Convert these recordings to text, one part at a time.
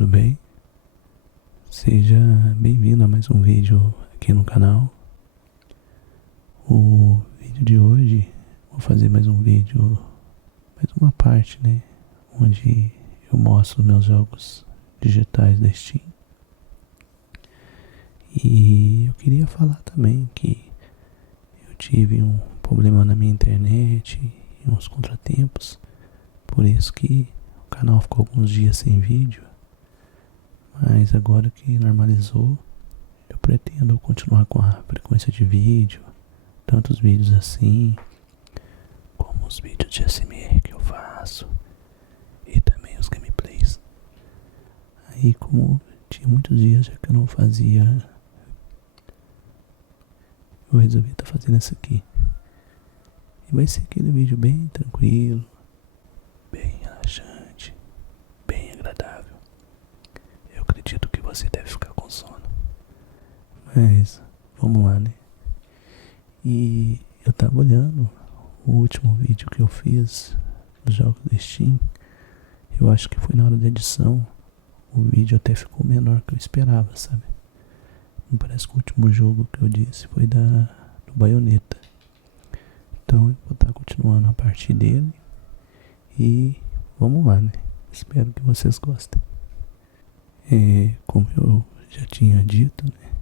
tudo bem? Seja bem-vindo a mais um vídeo aqui no canal. O vídeo de hoje, vou fazer mais um vídeo, mais uma parte, né? Onde eu mostro meus jogos digitais da Steam. E eu queria falar também que eu tive um problema na minha internet e uns contratempos. Por isso que o canal ficou alguns dias sem vídeo. Mas agora que normalizou, eu pretendo continuar com a frequência de vídeo, tanto os vídeos assim, como os vídeos de ASMR que eu faço, e também os gameplays. Aí, como tinha muitos dias já que eu não fazia, eu resolvi estar fazendo isso aqui. E vai ser aquele vídeo bem tranquilo, bem relaxante, bem agradável. Eu acredito que você deve ficar com sono. Mas, vamos lá, né? E eu tava olhando o último vídeo que eu fiz dos jogos da Steam. Eu acho que foi na hora da edição. O vídeo até ficou menor que eu esperava, sabe? Me parece que o último jogo que eu disse foi do Bayonetta. Então eu vou estar continuando a partir dele. E vamos lá, né? Espero que vocês gostem. Como eu já tinha dito, né?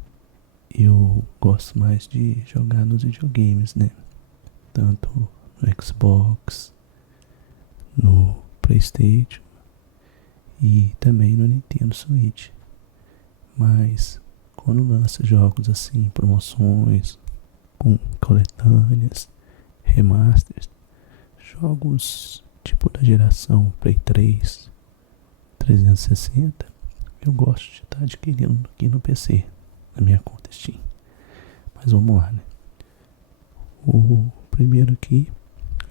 Eu gosto mais de jogar nos videogames, né? Tanto no Xbox, no PlayStation e também no Nintendo Switch. Mas quando lança jogos assim, promoções, com coletâneas, remasters, jogos tipo da geração Play 3, 360, eu gosto de estar adquirindo aqui no PC, na minha conta Steam. Mas vamos lá, né? O primeiro aqui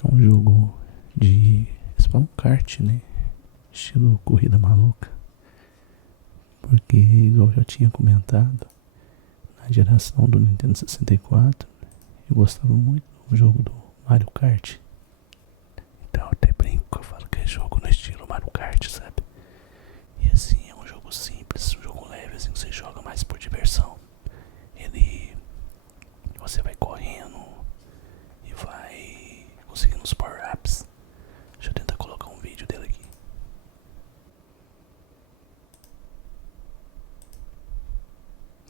é um jogo de Spawn Kart, né? Estilo corrida maluca. Porque, igual eu já tinha comentado, na geração do Nintendo 64, eu gostava muito do jogo do Mario Kart. Então eu até brinco, eu falo que é jogo no estilo Mario Kart, sabe? E assim, é um jogo simples, um jogo leve, assim, que você joga mais por diversão. Você vai correndo e vai conseguindo os power-ups. Deixa eu tentar colocar um vídeo dele aqui.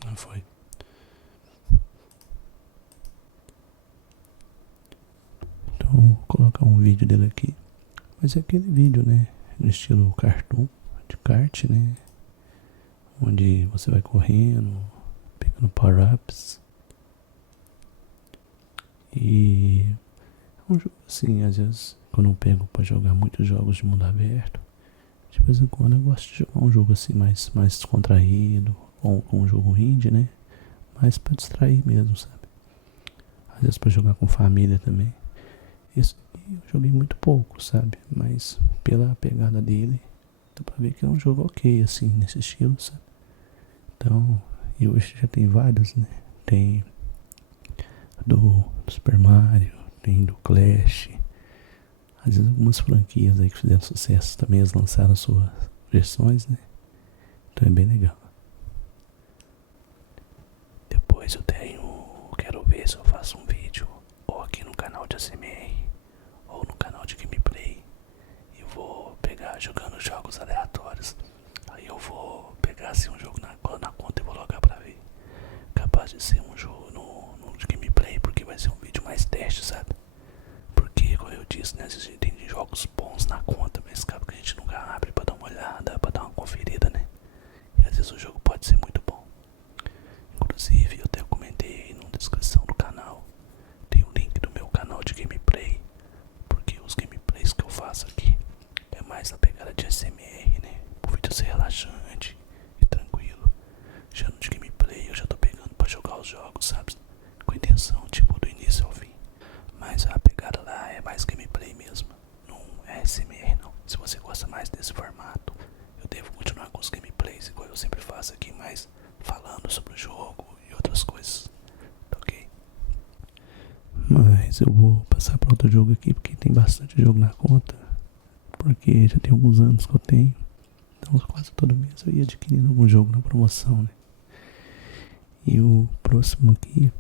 Não foi. Então vou colocar um vídeo dele aqui. Mas é aquele vídeo, né? No estilo cartoon, de kart, né? Onde você vai correndo, pegando power-ups. E é um jogo assim, às vezes, quando eu pego pra jogar muitos jogos de mundo aberto, de vez em quando eu gosto de jogar um jogo assim mais descontraído, ou um jogo indie, né? Mais pra distrair mesmo, sabe? Às vezes pra jogar com família também. Esse aqui eu joguei muito pouco, sabe? Mas pela pegada dele, dá pra ver que é um jogo ok, assim, nesse estilo, sabe? Então, e hoje já tem vários, né? Tem do Super Mario, tem do Clash. Às vezes algumas franquias aí que fizeram sucesso também eles lançaram suas versões, né? Então é bem legal. Depois quero ver se eu faço um vídeo ou aqui no canal de ASMR ou no canal de gameplay e vou pegar jogando jogos aleatórios. Aí eu vou pegar assim um jogo na conta e vou logar pra ver. Capaz de ser um jogo no de gameplay, porque vai ser um vídeo mais teste, sabe? Porque, como eu disse, né, às vezes a gente tem jogos bons na conta, mas acaba que a gente nunca abre pra dar uma olhada, pra dar uma conferida, né? E às vezes o jogo pode ser muito bom. Inclusive, eu até comentei aí na descrição do canal, tem o link do meu canal de gameplay, porque os gameplays que eu faço aqui é mais na pegada de ASMR, né? O vídeo ser relaxante e tranquilo. Já no de gameplay eu já tô pegando pra jogar os jogos, sabe? Com intenção, tipo, do início ao fim. Mas a pegada lá é mais gameplay mesmo, não é ASMR não. Se você gosta mais desse formato, eu devo continuar com os gameplays, igual eu sempre faço aqui, mas falando sobre o jogo e outras coisas, ok? Mas eu vou passar para outro jogo aqui, porque tem bastante jogo na conta. Porque já tem alguns anos que eu tenho. Então quase todo mês eu ia adquirindo algum jogo na promoção, né? E o próximo aqui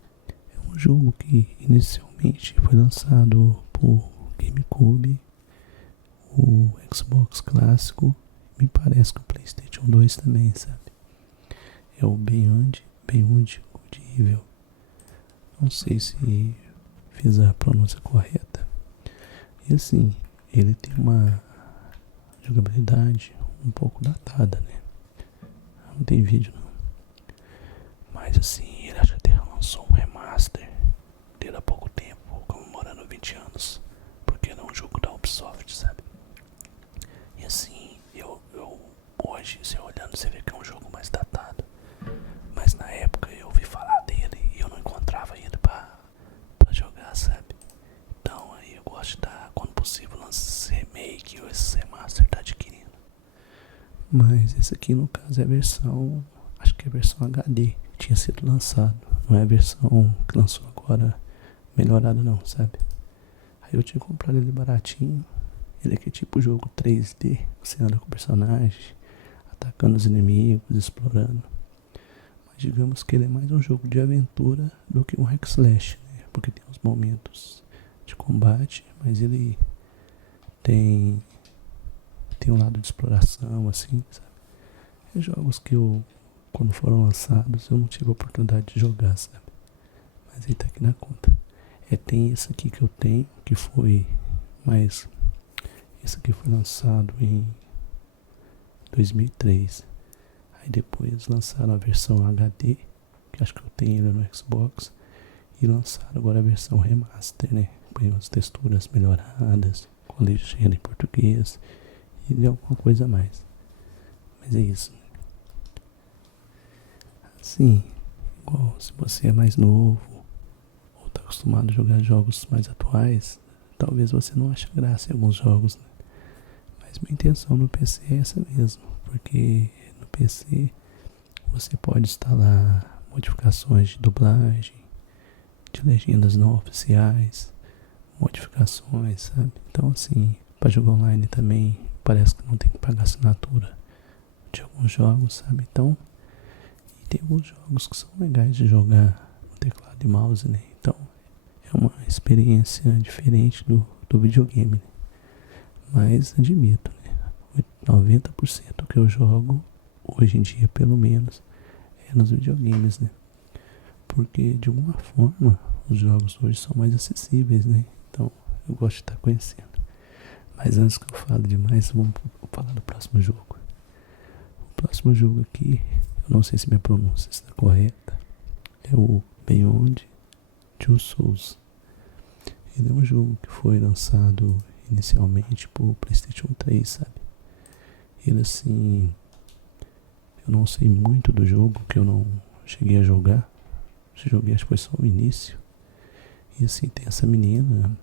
é um jogo que inicialmente foi lançado por GameCube, o Xbox clássico, me parece que o PlayStation 2 também, sabe? É o Beyond Good e Evil. Não sei se fiz a pronúncia correta. E assim, ele tem uma jogabilidade um pouco datada, né? Não tem vídeo não. Mas assim, ele até lançou um remaster dele há pouco tempo, comemorando 20 anos. Porque ele é um jogo da Ubisoft, sabe? E assim, eu hoje, você olhando, você vê que é um jogo mais datado. Mas na época eu ouvi falar dele e eu não encontrava ele pra jogar, sabe? Então aí eu gosto de dar, quando possível, lança remake ou esse remaster tá adquirindo. Mas esse aqui no caso é a versão, acho que é a versão HD que tinha sido lançado. Não é a versão que lançou agora melhorada não, sabe? Aí eu tinha comprado ele baratinho. Ele aqui é tipo jogo 3D, você anda com o personagem, atacando os inimigos, explorando. Mas digamos que ele é mais um jogo de aventura do que um hack slash, né? Porque tem uns momentos de combate, mas ele tem um lado de exploração, assim, sabe? É jogos que eu, quando foram lançados, eu não tive a oportunidade de jogar, sabe? Mas ele tá aqui na conta. Tem esse aqui que eu tenho, que foi mais... Esse aqui foi lançado em 2003. Aí depois lançaram a versão HD, que acho que eu tenho ele no Xbox. E lançaram agora a versão remaster, né? Com as texturas melhoradas, com legenda em português e de alguma coisa a mais. Mas é isso. Assim, igual se você é mais novo ou tá acostumado a jogar jogos mais atuais, talvez você não ache graça em alguns jogos, né? Mas minha intenção no PC é essa mesmo, porque no PC você pode instalar modificações de dublagem, de legendas não oficiais, modificações, sabe? Então assim, para jogar online também parece que não tem que pagar assinatura de alguns jogos, sabe? Então, e tem alguns jogos que são legais de jogar no teclado e mouse, né? Então é uma experiência diferente do videogame, né? Mas admito, né? 90% que eu jogo hoje em dia, pelo menos, é nos videogames, né? Porque de alguma forma os jogos hoje são mais acessíveis, né? Então eu gosto de estar conhecendo. Mas antes que eu fale demais, vamos falar do próximo jogo. O próximo jogo aqui, eu não sei se minha pronúncia está correta, é o Beyond Two Souls. Ele é um jogo que foi lançado inicialmente por PlayStation 3, sabe? Ele assim, eu não sei muito do jogo, que eu não cheguei a jogar. Joguei, acho que foi só o início. E assim, tem essa menina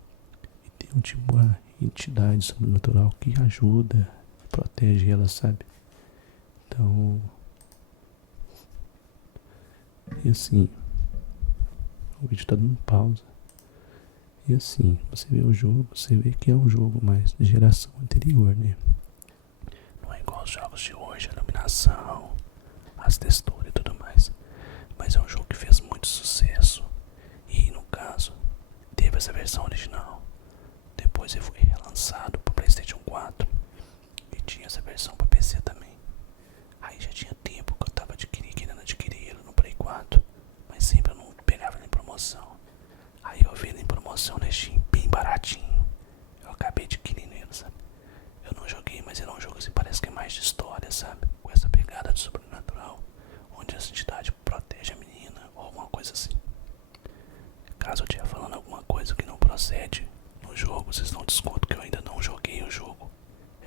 e tem um tipo a entidade sobrenatural que ajuda, protege ela, sabe? Então, e assim, o vídeo tá dando pausa. E assim, você vê o jogo, você vê que é um jogo mais de geração anterior, né? Não é igual aos jogos de hoje, a iluminação, as texturas e tudo mais. Mas é um jogo que fez muito sucesso. E no caso, teve essa versão original. Depois ele foi relançado para PlayStation 4. E tinha essa versão para PC também. Aí já tinha tempo que eu tava querendo adquirir ele no Play 4. Mas sempre eu não pegava ele em promoção. Aí eu vi ele em promoção na Steam, bem baratinho. Eu acabei adquirindo ele, sabe? Eu não joguei, mas ele é um jogo assim, parece que é mais de história, sabe? Com essa pegada de sobrenatural, onde essa entidade protege a menina ou alguma coisa assim. Caso eu estiver falando alguma coisa que não procede no jogo, vocês não descontam que eu ainda não joguei o jogo.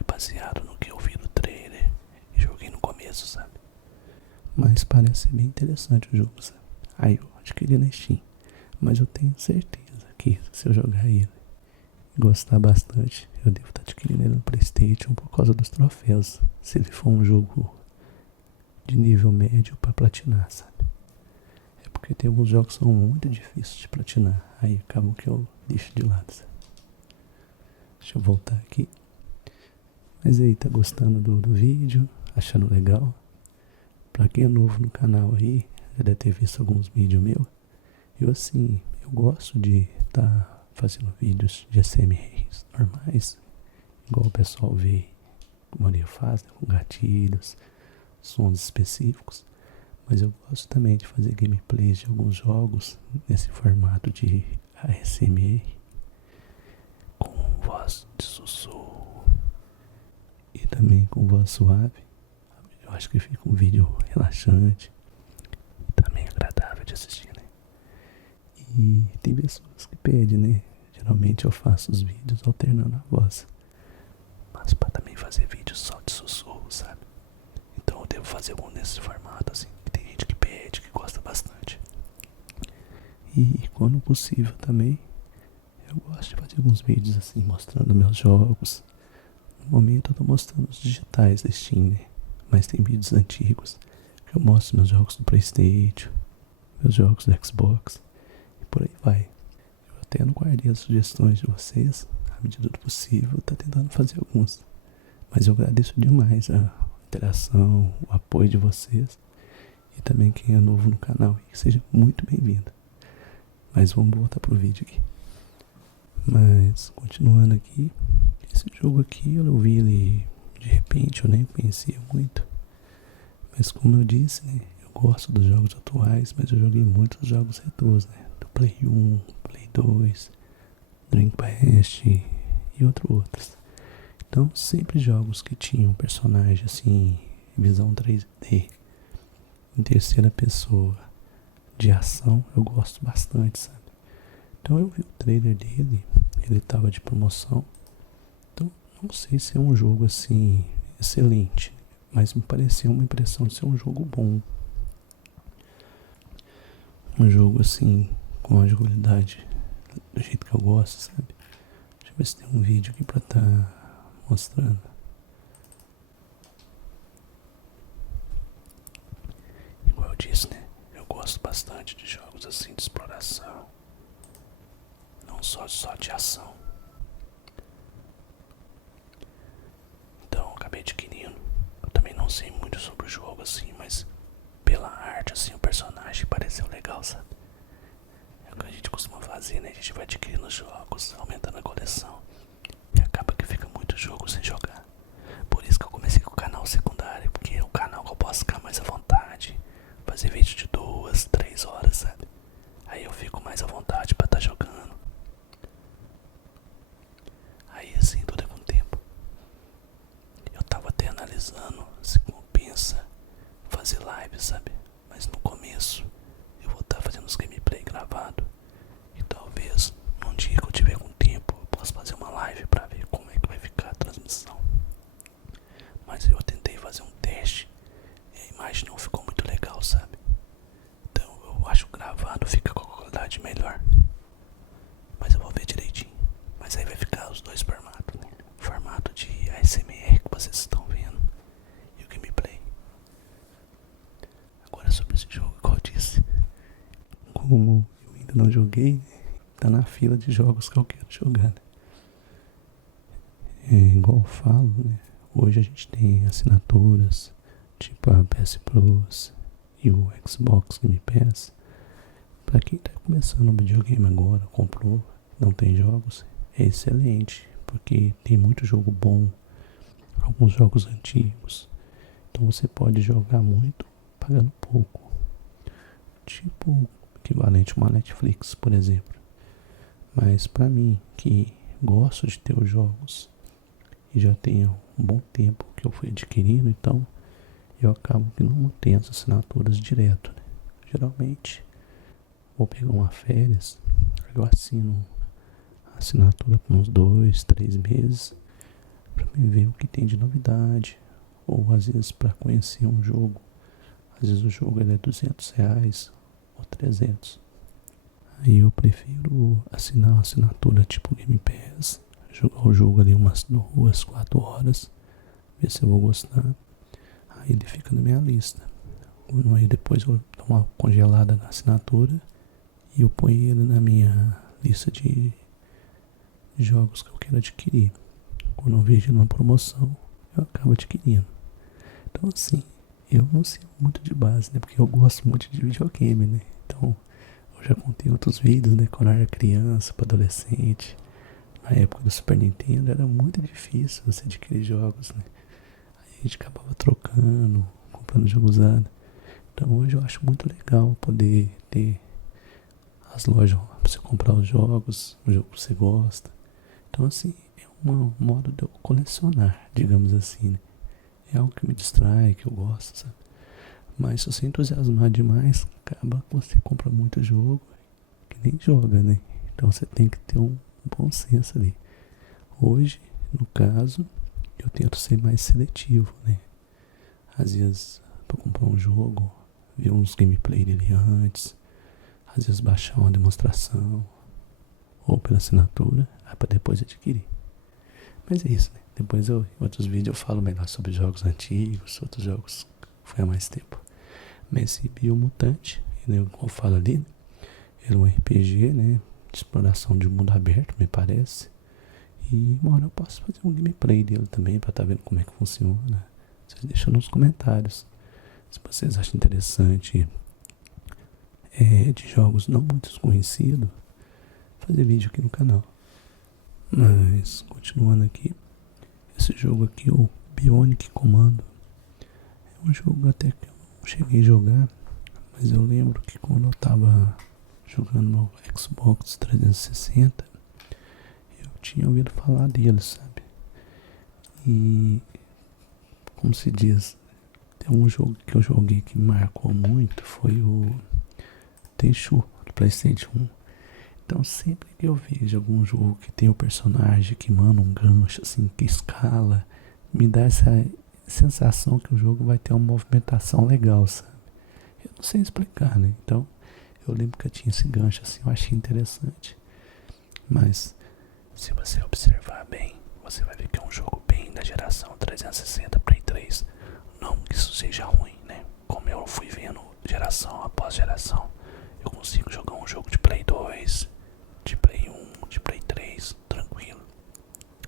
É baseado no que eu vi no trailer e joguei no começo, sabe? Mas parece bem interessante o jogo, sabe? Aí eu adquiri na Steam. Mas eu tenho certeza que se eu jogar ele e gostar bastante, eu devo estar adquirindo ele no PlayStation por causa dos troféus. Se ele for um jogo de nível médio para platinar, sabe? É porque tem alguns jogos que são muito difíceis de platinar. Aí acabam que eu deixo de lado, sabe? Deixa eu voltar aqui. Mas aí, tá gostando do vídeo? Achando legal? Pra quem é novo no canal aí, já deve ter visto alguns vídeos meus. Eu assim, eu gosto de estar fazendo vídeos de ASMRs normais, igual o pessoal vê, como a Maria faz, né, com gatilhos, sons específicos. Mas eu gosto também de fazer gameplays de alguns jogos nesse formato de ASMR, com voz de sussurro e também com voz suave. Eu acho que fica um vídeo relaxante e também agradável de assistir, né? E tem pessoas que pedem, né? Geralmente eu faço os vídeos alternando a voz, mas para também fazer vídeos só de sussurro, sabe? Então eu devo fazer um nesse formato, assim, que tem gente que pede, que gosta bastante. E quando possível também, eu gosto de fazer alguns vídeos assim, mostrando meus jogos. No momento eu tô mostrando os digitais da Steam, né? Mas tem vídeos antigos que eu mostro meus jogos do PlayStation, meus jogos do Xbox e por aí vai. Eu até não guardei as sugestões de vocês, à medida do possível, tá tentando fazer alguns. Mas eu agradeço demais a interação, o apoio de vocês e também quem é novo no canal, que seja muito bem-vindo. Mas vamos voltar pro vídeo aqui. Mas continuando aqui, esse jogo aqui eu vi ele de repente, eu nem conhecia muito. Mas como eu disse, né, eu gosto dos jogos atuais, mas eu joguei muitos jogos retrôs, né, do Play 1, Play 2, Dreamcast e outros. Então sempre jogos que tinham personagem assim, visão 3D, em terceira pessoa, de ação, eu gosto bastante, sabe? Então eu vi o trailer dele, ele tava de promoção. Então não sei se é um jogo assim excelente, mas me pareceu uma impressão de ser um jogo bom. Um jogo assim, com a jogabilidade do jeito que eu gosto, sabe? Deixa eu ver se tem um vídeo aqui pra tá mostrando. Igual eu disse, né? Eu gosto bastante de jogos assim de exploração. Não só de ação. Então eu acabei adquirindo. Eu também não sei muito sobre o jogo assim, mas pela arte assim, o personagem pareceu legal, sabe? É o que a gente costuma fazer, né? A gente vai adquirindo os jogos, aumentando a coleção. E acaba que fica muito jogo sem jogar. Por isso que eu comecei com o canal secundário, porque é um canal que eu posso ficar mais à vontade. Fazer vídeo de 2, 3 horas, sabe? Aí eu fico mais à vontade pra estar jogando. Aí assim, tudo é com o tempo. Eu tava até analisando se compensa fazer live, sabe? Mas no começo eu vou estar fazendo os gameplay gravado. E talvez num dia que eu tiver com tempo eu possa fazer uma live pra ver como é que vai ficar a transmissão. Mas eu tentei fazer um teste e a imagem não ficou muito legal, sabe? Então eu acho que gravado fica com a qualidade melhor. Mas eu vou ver direitinho. Mas aí vai ficar os dois formatos, né? O formato de ASMR que vocês estão vendo e o gameplay. Agora sobre esse jogo, igual eu disse, como eu ainda não joguei, tá na fila de jogos que eu quero jogar, né? É igual eu falo, né? Hoje a gente tem assinaturas tipo a PS Plus e o Xbox Game Pass. Pra quem tá começando o videogame agora, comprou, não tem jogos, é excelente, porque tem muito jogo bom, alguns jogos antigos. Então você pode jogar muito pagando pouco. Tipo, equivalente a uma Netflix, por exemplo. Mas pra mim, que gosto de ter os jogos e já tenho um bom tempo que eu fui adquirindo, então eu acabo que não mantenho as assinaturas direto, né? Geralmente vou pegar uma férias, eu assino a assinatura por uns 2, 3 meses pra me ver o que tem de novidade, ou às vezes pra conhecer um jogo. Às vezes o jogo ele é R$200 ou 300. Aí eu prefiro assinar uma assinatura tipo Game Pass, jogar o jogo ali umas 2, 4 horas, ver se eu vou gostar. Aí ele fica na minha lista. Aí depois eu dou uma congelada na assinatura e eu ponho ele na minha lista de jogos que eu quero adquirir. Quando eu vejo numa promoção, eu acabo adquirindo. Então assim, eu não sei muito de base, né? Porque eu gosto muito de videogame, né? Então, eu já contei outros vídeos, né? Quando eu era criança, para adolescente, na época do Super Nintendo, era muito difícil você adquirir jogos, né? Aí a gente acabava trocando, comprando jogo usado. Então hoje eu acho muito legal poder ter as lojas para você comprar os jogos, o jogo que você gosta. Então assim, é um modo de eu colecionar, digamos assim, né? É algo que me distrai, que eu gosto, sabe? Mas se você entusiasmar demais, acaba que você compra muito jogo que nem joga, né? Então você tem que ter um bom senso ali. Hoje, no caso, eu tento ser mais seletivo, né? Às vezes, para comprar um jogo, ver uns gameplay dele antes, às vezes baixar uma demonstração, ou pela assinatura, para depois adquirir. Mas é isso, né? Depois em outros vídeos eu falo melhor sobre jogos antigos, outros jogos que foi há mais tempo. Mas esse Biomutante, né, como eu falo ali, né? Ele é um RPG, né? De exploração de mundo aberto, me parece. E uma hora eu posso fazer um gameplay dele também, pra estar vendo como é que funciona. Vocês deixam nos comentários se vocês acham interessante de jogos não muito conhecidos, fazer vídeo aqui no canal. Mas, continuando aqui, esse jogo aqui, o Bionic Commando, é um jogo até que eu não cheguei a jogar, mas eu lembro que quando eu tava jogando no Xbox 360, eu tinha ouvido falar dele, sabe? E, como se diz, tem um jogo que eu joguei que me marcou muito, foi o Tenchu, do PlayStation 1. Então sempre que eu vejo algum jogo que tem o personagem que manda um gancho, assim, que escala, me dá essa sensação que o jogo vai ter uma movimentação legal, sabe? Eu não sei explicar, né? Então, eu lembro que eu tinha esse gancho, assim, eu achei interessante. Mas, se você observar bem, você vai ver que é um jogo bem da geração 360 Play 3. Não que isso seja ruim, né? Como eu fui vendo geração após geração, eu consigo jogar um jogo de Play 2, de Play 1, de Play 3, tranquilo.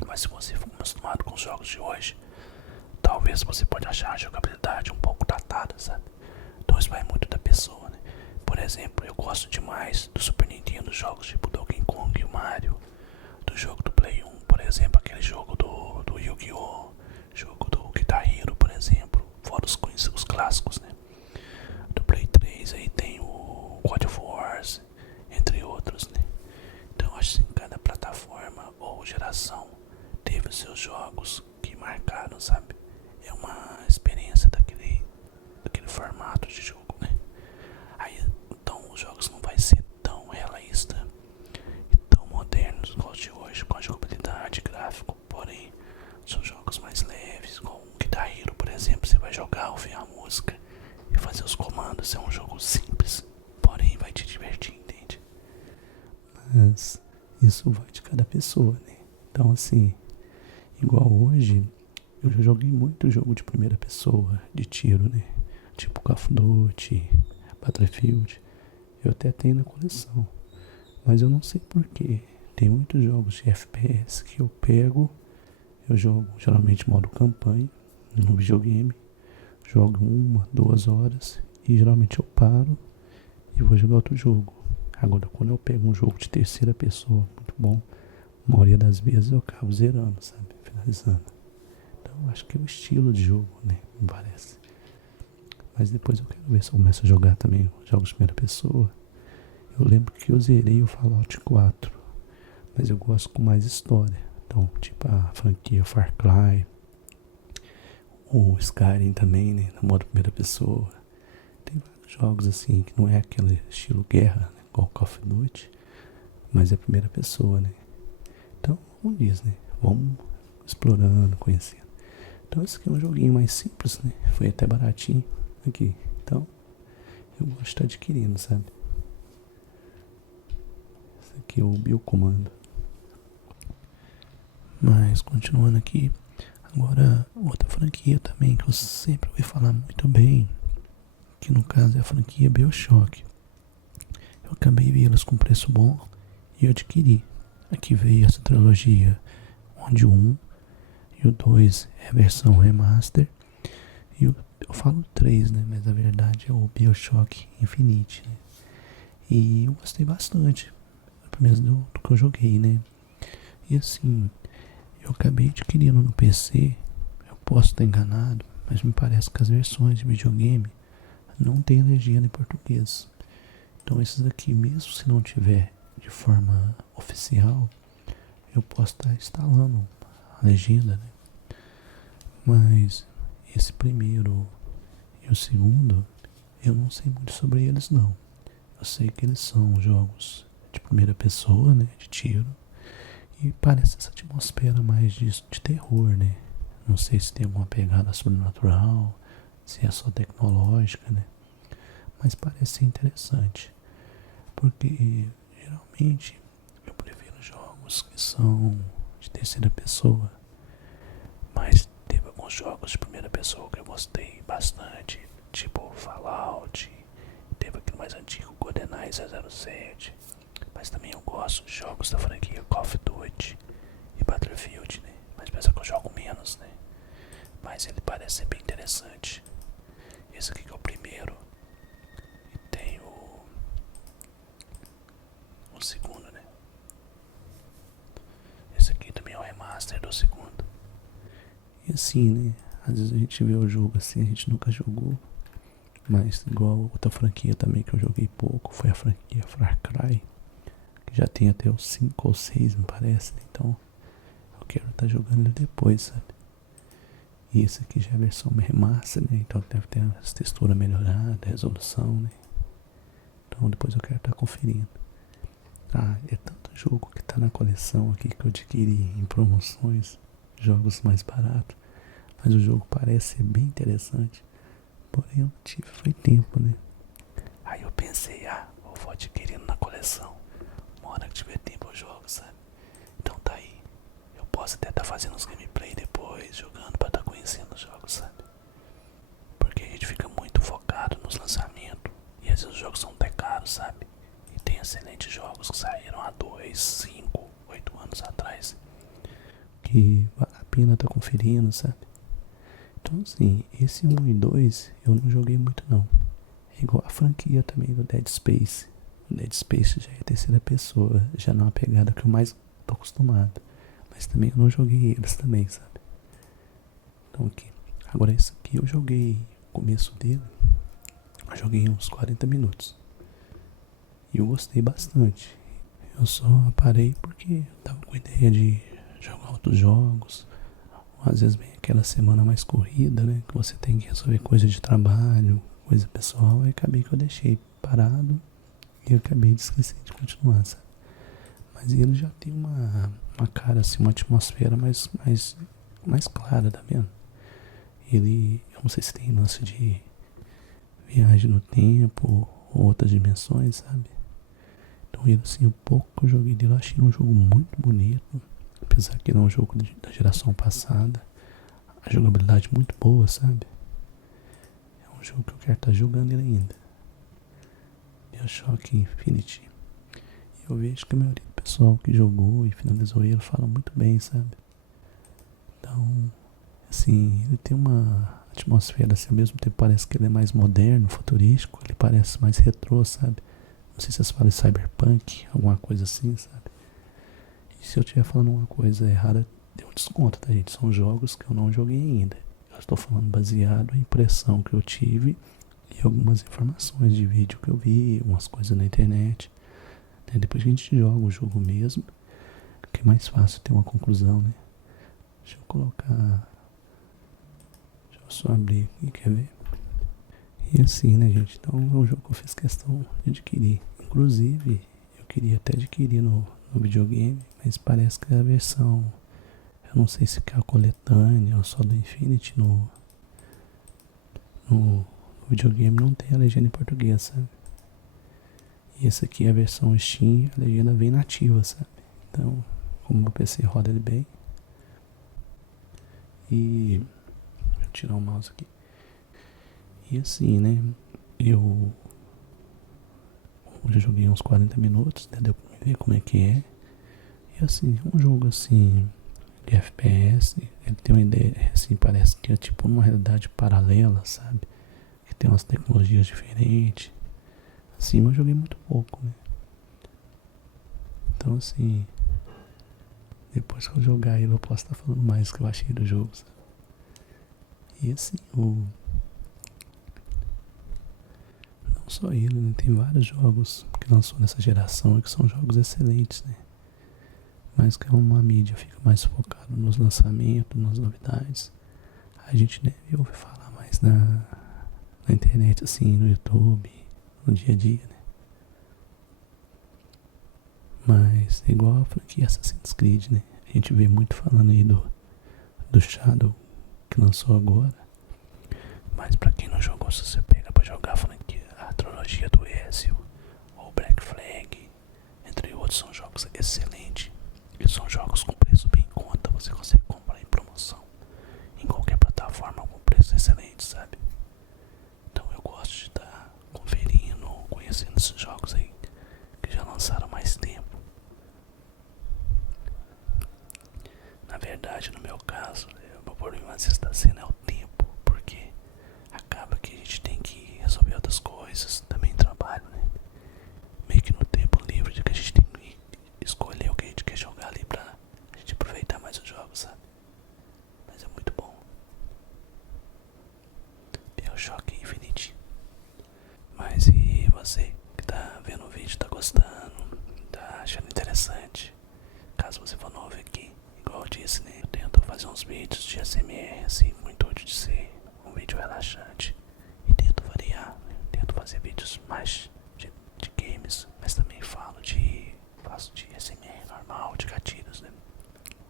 Mas se você for acostumado com os jogos de hoje, talvez você pode achar a jogabilidade um pouco datada, sabe? Então isso vai muito da pessoa, né? Por exemplo, eu gosto demais do Super Nintendo, jogos tipo Donkey Kong e o Mario. Do jogo do Play 1, por exemplo, aquele jogo do Yu-Gi-Oh! Jogo do Guitar Hero, por exemplo. Fora os clássicos, né? Do Play 3 aí tem o God of War, entre outros, né? Então acho que cada plataforma ou geração teve os seus jogos que marcaram, sabe? É uma experiência daquele formato de jogo, né? Aí então os jogos não vai ser tão realista e tão modernos igual de hoje, com a jogabilidade, gráfico, porém são jogos mais leves, com o Guitar Hero, por exemplo. Você vai jogar, ouvir a música e fazer os comandos. É um jogo simples, porém vai te divertir, entende? Mas isso vai de cada pessoa, né? Então assim, igual hoje, eu já joguei muito jogo de primeira pessoa, de tiro, né? Tipo Call of Duty, Battlefield. Eu até tenho na coleção, mas eu não sei porquê. Tem muitos jogos de FPS que eu pego, eu jogo geralmente modo campanha no videogame, jogo 1, 2 horas e geralmente eu paro e vou jogar outro jogo. Agora quando eu pego um jogo de terceira pessoa muito bom, a maioria das vezes eu acabo zerando, sabe? Finalizando. Então acho que é o estilo de jogo, né? Me parece. Mas depois eu quero ver se eu começo a jogar também jogos de primeira pessoa. Eu lembro que eu zerei o Fallout 4, mas eu gosto com mais história. Então, tipo a franquia Far Cry, o Skyrim também, né, no modo primeira pessoa. Tem vários jogos assim, que não é aquele estilo guerra, né, igual Call of Duty, mas é primeira pessoa, né. Então, como diz, né, vamos explorando, conhecendo. Então esse aqui é um joguinho mais simples, né, foi até baratinho aqui. Então, eu gosto de estar adquirindo, sabe. Esse aqui é o Biocomando. Mas, continuando aqui, agora outra franquia também que eu sempre ouvi falar muito bem, que no caso é a franquia BioShock. Eu acabei vê-las com preço bom e eu adquiri. Aqui veio essa trilogia, onde o 1 E o 2 é a versão remaster. E eu falo 3, né? Mas na verdade é o BioShock Infinite, né? E eu gostei bastante, pelo menos do que eu joguei, né? E assim, eu acabei adquirindo no PC, eu posso estar enganado, mas me parece que as versões de videogame não tem legenda em português. Então esses aqui, mesmo se não tiver de forma oficial, eu posso estar instalando a legenda, né? Mas esse primeiro e o segundo, eu não sei muito sobre eles não. Eu sei que eles são jogos de primeira pessoa, né? De tiro. E parece essa atmosfera mais de terror, né? Não sei se tem alguma pegada sobrenatural, se é só tecnológica, né? Mas parece ser interessante. Porque geralmente eu prefiro jogos que são de terceira pessoa. Mas teve alguns jogos de primeira pessoa que eu gostei bastante. Tipo Fallout. Teve aquele mais antigo, GoldenEye 007. Mas também eu gosto de jogos da franquia Call of Duty e Battlefield, né? Mas pensa que eu jogo menos, né? Mas ele parece ser bem interessante. Esse aqui que é o primeiro. E tem o segundo, né? Esse aqui também é o remaster do segundo. E assim, né? Às vezes a gente vê o jogo assim, a gente nunca jogou. Mas igual outra franquia também que eu joguei pouco, foi a franquia Far Cry. Que já tem até os 5 ou 6, me parece, né? Então eu quero estar jogando ele depois, sabe? E esse aqui já é a versão remaster, né? Então deve ter as texturas melhoradas, a resolução, né? Então depois eu quero estar conferindo. Ah, é tanto jogo que tá na coleção aqui que eu adquiri em promoções, jogos mais baratos. Mas o jogo parece ser bem interessante. Porém eu não tive, foi tempo, né? Aí eu pensei, eu vou adquirindo na coleção. Uma hora que tiver tempo eu jogo, sabe? Então tá aí. Eu posso até estar fazendo uns gameplay depois, jogando pra estar conhecendo os jogos, sabe? Porque a gente fica muito focado nos lançamentos. E às vezes os jogos são até caros, sabe? E tem excelentes jogos que saíram há 2, 5, 8 anos atrás. Que vale a pena estar conferindo, sabe? Então assim, esse 1 e 2 eu não joguei muito não. É igual a franquia também do Dead Space. O Dead Space já é terceira pessoa, já não é uma pegada que eu mais tô acostumado. Mas também eu não joguei eles também, sabe? Então aqui. Agora esse aqui eu joguei o começo dele. Eu joguei uns 40 minutos. E eu gostei bastante. Eu só parei porque eu tava com a ideia de jogar outros jogos. Às vezes vem aquela semana mais corrida, né? Que você tem que resolver coisa de trabalho, coisa pessoal. Aí acabei que eu deixei parado. E eu acabei de esquecer de continuar, sabe? Mas ele já tem uma cara assim, uma atmosfera mais clara, tá vendo? Ele, eu não sei se tem lance de viagem no tempo ou outras dimensões, sabe? Então ele assim, o pouco que eu joguei dele, eu achei um jogo muito bonito. Apesar que ele é um jogo da geração passada. A jogabilidade muito boa, sabe? É um jogo que eu quero estar jogando ele ainda. BioShock Infinite. E eu vejo que a maioria do pessoal que jogou e finalizou ele fala muito bem, sabe? Então, assim, ele tem uma atmosfera assim, ao mesmo tempo parece que ele é mais moderno, futurístico, ele parece mais retrô, sabe? Não sei se vocês falam cyberpunk, alguma coisa assim, sabe? E se eu estiver falando uma coisa errada, dê um desconto, tá, gente? São jogos que eu não joguei ainda. Eu estou falando baseado em impressão que eu tive e algumas informações de vídeo que eu vi, algumas coisas na internet. Né? Depois que a gente joga o jogo mesmo, que é mais fácil ter uma conclusão, né? Deixa eu colocar... Deixa eu só abrir aqui, quer ver? E assim, né, gente? Então é um jogo que eu fiz questão de adquirir. Inclusive, eu queria até adquirir no videogame, mas parece que a versão... Eu não sei se é a coletânea ou só do Infinity no videogame não tem a legenda em português, sabe? E essa aqui é a versão Steam, a legenda vem nativa, sabe? Então, como o PC roda ele bem. E... Deixa eu tirar o mouse aqui. E assim, né? Eu já joguei uns 40 minutos, né? Deu pra ver como é que é. E assim, um jogo assim, de FPS, ele tem uma ideia, assim, parece que é tipo uma realidade paralela, sabe? Que tem umas tecnologias diferentes. Assim, mas eu joguei muito pouco, né? Então, assim, depois que eu jogar ele, eu posso estar falando mais que eu achei do jogo, sabe? E assim, não só ele, né? Tem vários jogos que lançou nessa geração e que são jogos excelentes, né? Mas que uma mídia fica mais focada nos lançamentos, nas novidades. A gente deve ouvir falar mais na internet, assim, no YouTube, no dia a dia, né? Mas é igual a franquia Assassin's Creed, né? A gente vê muito falando aí do Shadow que lançou agora. Mas pra quem não jogou, se você pega pra jogar a franquia, a trilogia do Ezio, ou Black Flag, entre outros, são jogos excelentes. E são jogos com preço bem em conta, você consegue comprar em promoção em qualquer plataforma com preço excelente, sabe? Então eu gosto de estar conferindo, conhecendo esses jogos aí que já lançaram há mais tempo. Na verdade, no meu caso, o meu problema está sendo o tempo, porque acaba que a gente tem que resolver outras coisas, também trabalho, né? Meio que no tempo livre de que a gente tem que escolher o que a gente quer jogar ali pra a gente aproveitar mais os jogos, sabe? Mas é muito bom. BioShock Infinite. Mas e você que tá vendo o vídeo, tá gostando, tá achando interessante? Caso você for novo aqui, igual eu disse, né? Eu tento fazer uns vídeos de ASMR, assim, com o intuito de ser um vídeo relaxante. E tento variar, né? Tento fazer vídeos mais de games, mas também faço de ASMR normal, de gatilhos, né?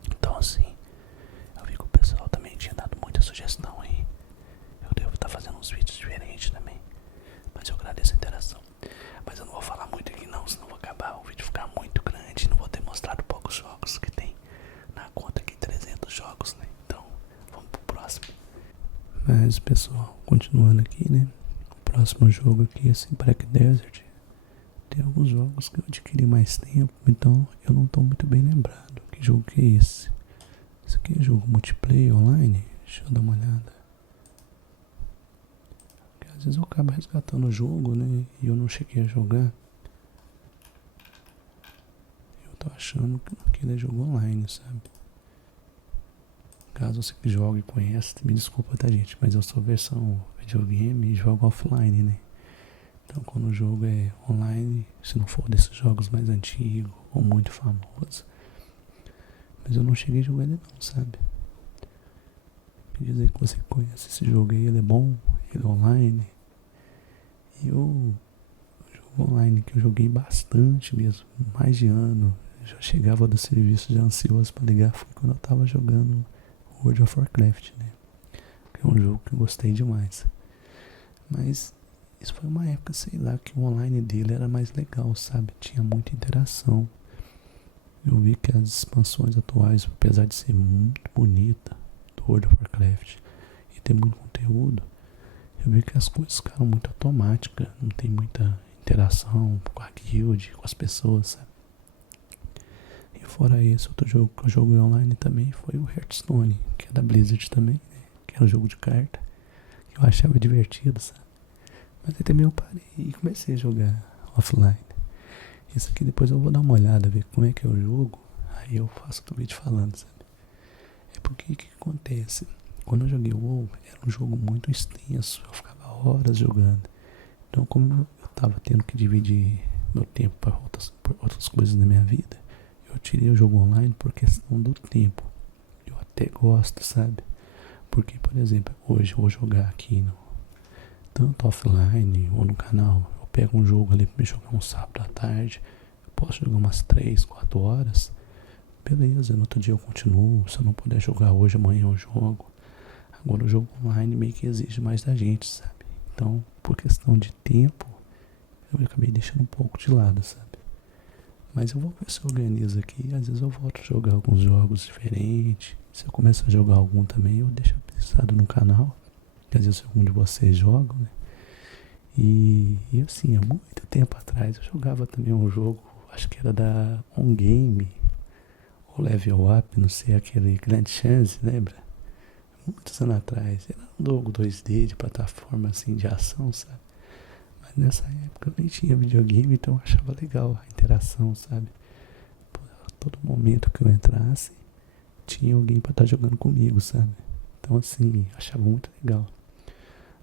Então assim, eu vi que o pessoal também tinha dado muita sugestão aí. Eu devo estar fazendo uns vídeos diferentes também. Mas eu agradeço a interação. Mas eu não vou falar muito aqui não, senão vou acabar o vídeo ficar muito grande. Não vou ter mostrado poucos jogos que tem na conta aqui, 300 jogos, né? Então, vamos pro próximo. Mas pessoal, continuando aqui, né? O próximo jogo aqui é assim, Black Desert. Tem alguns jogos que eu adquiri mais tempo, então eu não tô muito bem lembrado. Que jogo que é esse? Esse aqui é jogo multiplayer online? Deixa eu dar uma olhada. Porque às vezes eu acabo resgatando o jogo, né? E eu não cheguei a jogar. Eu tô achando que ele é jogo online, sabe? Caso você que jogue e conheça, me desculpa, tá, gente? Mas eu sou versão videogame e jogo offline, né? Então quando o jogo é online, se não for desses jogos mais antigos ou muito famosos. Mas eu não cheguei a jogar ele não, sabe? Quer dizer que você conhece esse jogo aí, ele é bom, ele é online. E o jogo online que eu joguei bastante mesmo, mais de ano. Eu já chegava do serviço já ansioso pra ligar, foi quando eu tava jogando World of Warcraft, né? Que é um jogo que eu gostei demais. Mas isso foi uma época, sei lá, que o online dele era mais legal, sabe? Tinha muita interação. Eu vi que as expansões atuais, apesar de ser muito bonita, do World of Warcraft, e ter muito conteúdo, eu vi que as coisas ficaram muito automáticas, não tem muita interação com a guild, com as pessoas, sabe? E fora esse, outro jogo que eu joguei online também foi o Hearthstone, que é da Blizzard também, né? Que era um jogo de carta, que eu achava divertido, sabe? Mas aí também eu parei e comecei a jogar offline. Isso aqui depois eu vou dar uma olhada, ver como é que é o jogo. Aí eu faço outro vídeo falando, sabe? É porque o que acontece? Quando eu joguei o WoW, era um jogo muito extenso. Eu ficava horas jogando. Então como eu tava tendo que dividir meu tempo para por outras coisas na minha vida, eu tirei o jogo online por questão do tempo. Eu até gosto, sabe? Porque, por exemplo, hoje eu vou jogar aqui tanto offline ou no canal. Eu pego um jogo ali pra me jogar um sábado à tarde. Eu posso jogar umas 3, 4 horas. Beleza, no outro dia eu continuo. Se eu não puder jogar hoje, amanhã eu jogo. Agora o jogo online meio que exige mais da gente, sabe? Então, por questão de tempo, eu acabei deixando um pouco de lado, sabe? Mas eu vou ver se eu organizo aqui. Às vezes eu volto a jogar alguns jogos diferentes. Se eu começar a jogar algum também, eu deixo avisado no canal. Que às vezes algum de vocês jogam, né? E assim, há muito tempo atrás eu jogava também um jogo, acho que era da On Game, o Level Up, não sei, aquele Grande Chance, lembra? Muitos anos atrás. Era um jogo 2D de plataforma assim, de ação, sabe? Mas nessa época eu nem tinha videogame, então eu achava legal a interação, sabe? Pô, a todo momento que eu entrasse, tinha alguém pra estar jogando comigo, sabe? Então assim, achava muito legal.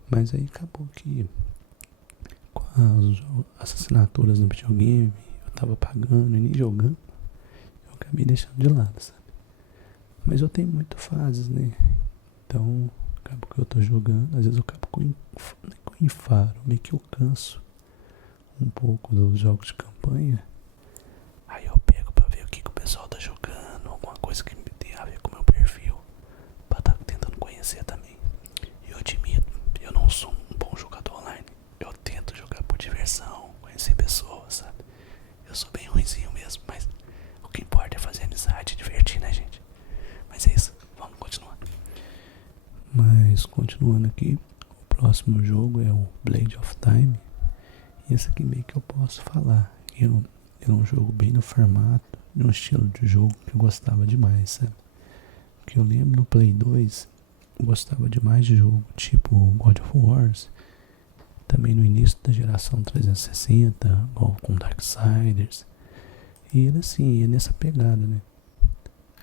Mas aí acabou que com as assinaturas no videogame, eu tava pagando e nem jogando, eu acabei deixando de lado, sabe? Mas eu tenho muito fases, né? Então, acabo que eu tô jogando, às vezes eu acabo com enfado, meio que eu canso um pouco dos jogos de campanha. Aí eu pego pra ver o que o pessoal tá jogando, alguma coisa que tem a ver com o meu perfil, pra estar tentando conhecer também. E eu admito, eu não sou um bom jogador online. Eu tento jogar por diversão, conhecer pessoas, sabe? Eu sou bem ruinzinho mesmo, mas o que importa é fazer amizade, divertir, né, gente? Mas é isso, vamos continuar. Mas continuando aqui, o próximo jogo é o Blade of Time. E esse aqui meio que eu posso falar. É um jogo bem no formato, de um estilo de jogo que eu gostava demais, sabe? Que eu lembro no Play 2, eu gostava demais de jogo tipo God of Wars. Também no início da geração 360, igual com Darksiders. E ele assim, é nessa pegada, né?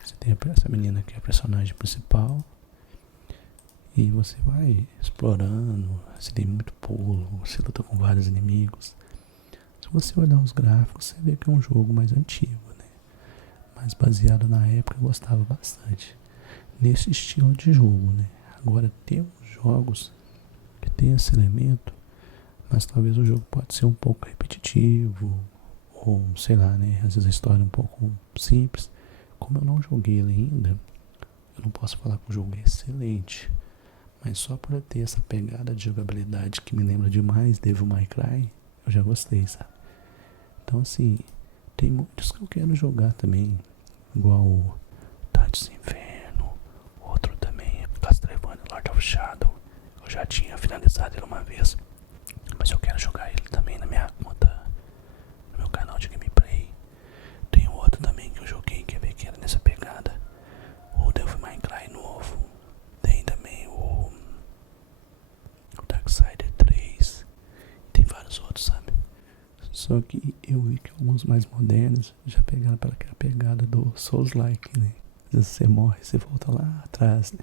Você tem essa menina que é a personagem principal. E você vai explorando, você tem muito pulo, você luta com vários inimigos. Se você olhar os gráficos, você vê que é um jogo mais antigo, né? Mas baseado na época, eu gostava bastante. Nesse estilo de jogo, né? Agora tem uns jogos que tem esse elemento, mas talvez o jogo pode ser um pouco repetitivo, ou sei lá, né? Às vezes a história é um pouco simples. Como eu não joguei ele ainda, eu não posso falar que o jogo é excelente. Mas só por ter essa pegada de jogabilidade que me lembra demais Devil May Cry, eu já gostei, sabe? Então assim, tem muitos que eu quero jogar também, igual o Dantes Inferno, outro também, Castlevania Lord of Shadow. Eu já tinha finalizado ele uma vez, mas eu quero jogar ele também na minha conta, no meu canal de gameplay. Tem outro também que eu joguei, quer ver que era nessa pegada, o Devil May Cry novo. Tem também o Darksiders 3. Tem vários outros, sabe? Só que eu vi que alguns mais modernos já pegaram para aquela pegada do Souls-like, né? Às vezes você morre, você volta lá atrás, né?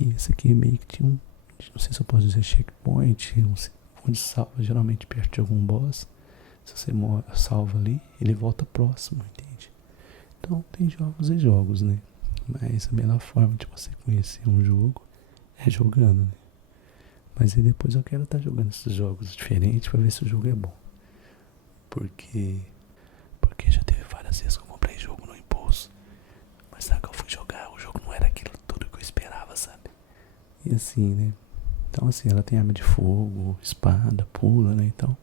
E esse aqui meio que tinha não sei se eu posso dizer checkpoint, onde salva geralmente perto de algum boss. Se você salva ali, ele volta próximo, entende? Então tem jogos e jogos, né? Mas a melhor forma de você conhecer um jogo é jogando, né? Mas aí depois eu quero estar jogando esses jogos diferentes pra ver se o jogo é bom. Porque já teve várias vezes que eu comprei jogo no impulso, mas sabe que eu fui jogar, o jogo não era aquilo tudo que eu esperava, sabe? E assim, né? Então assim, ela tem arma de fogo, espada, pula, né? Então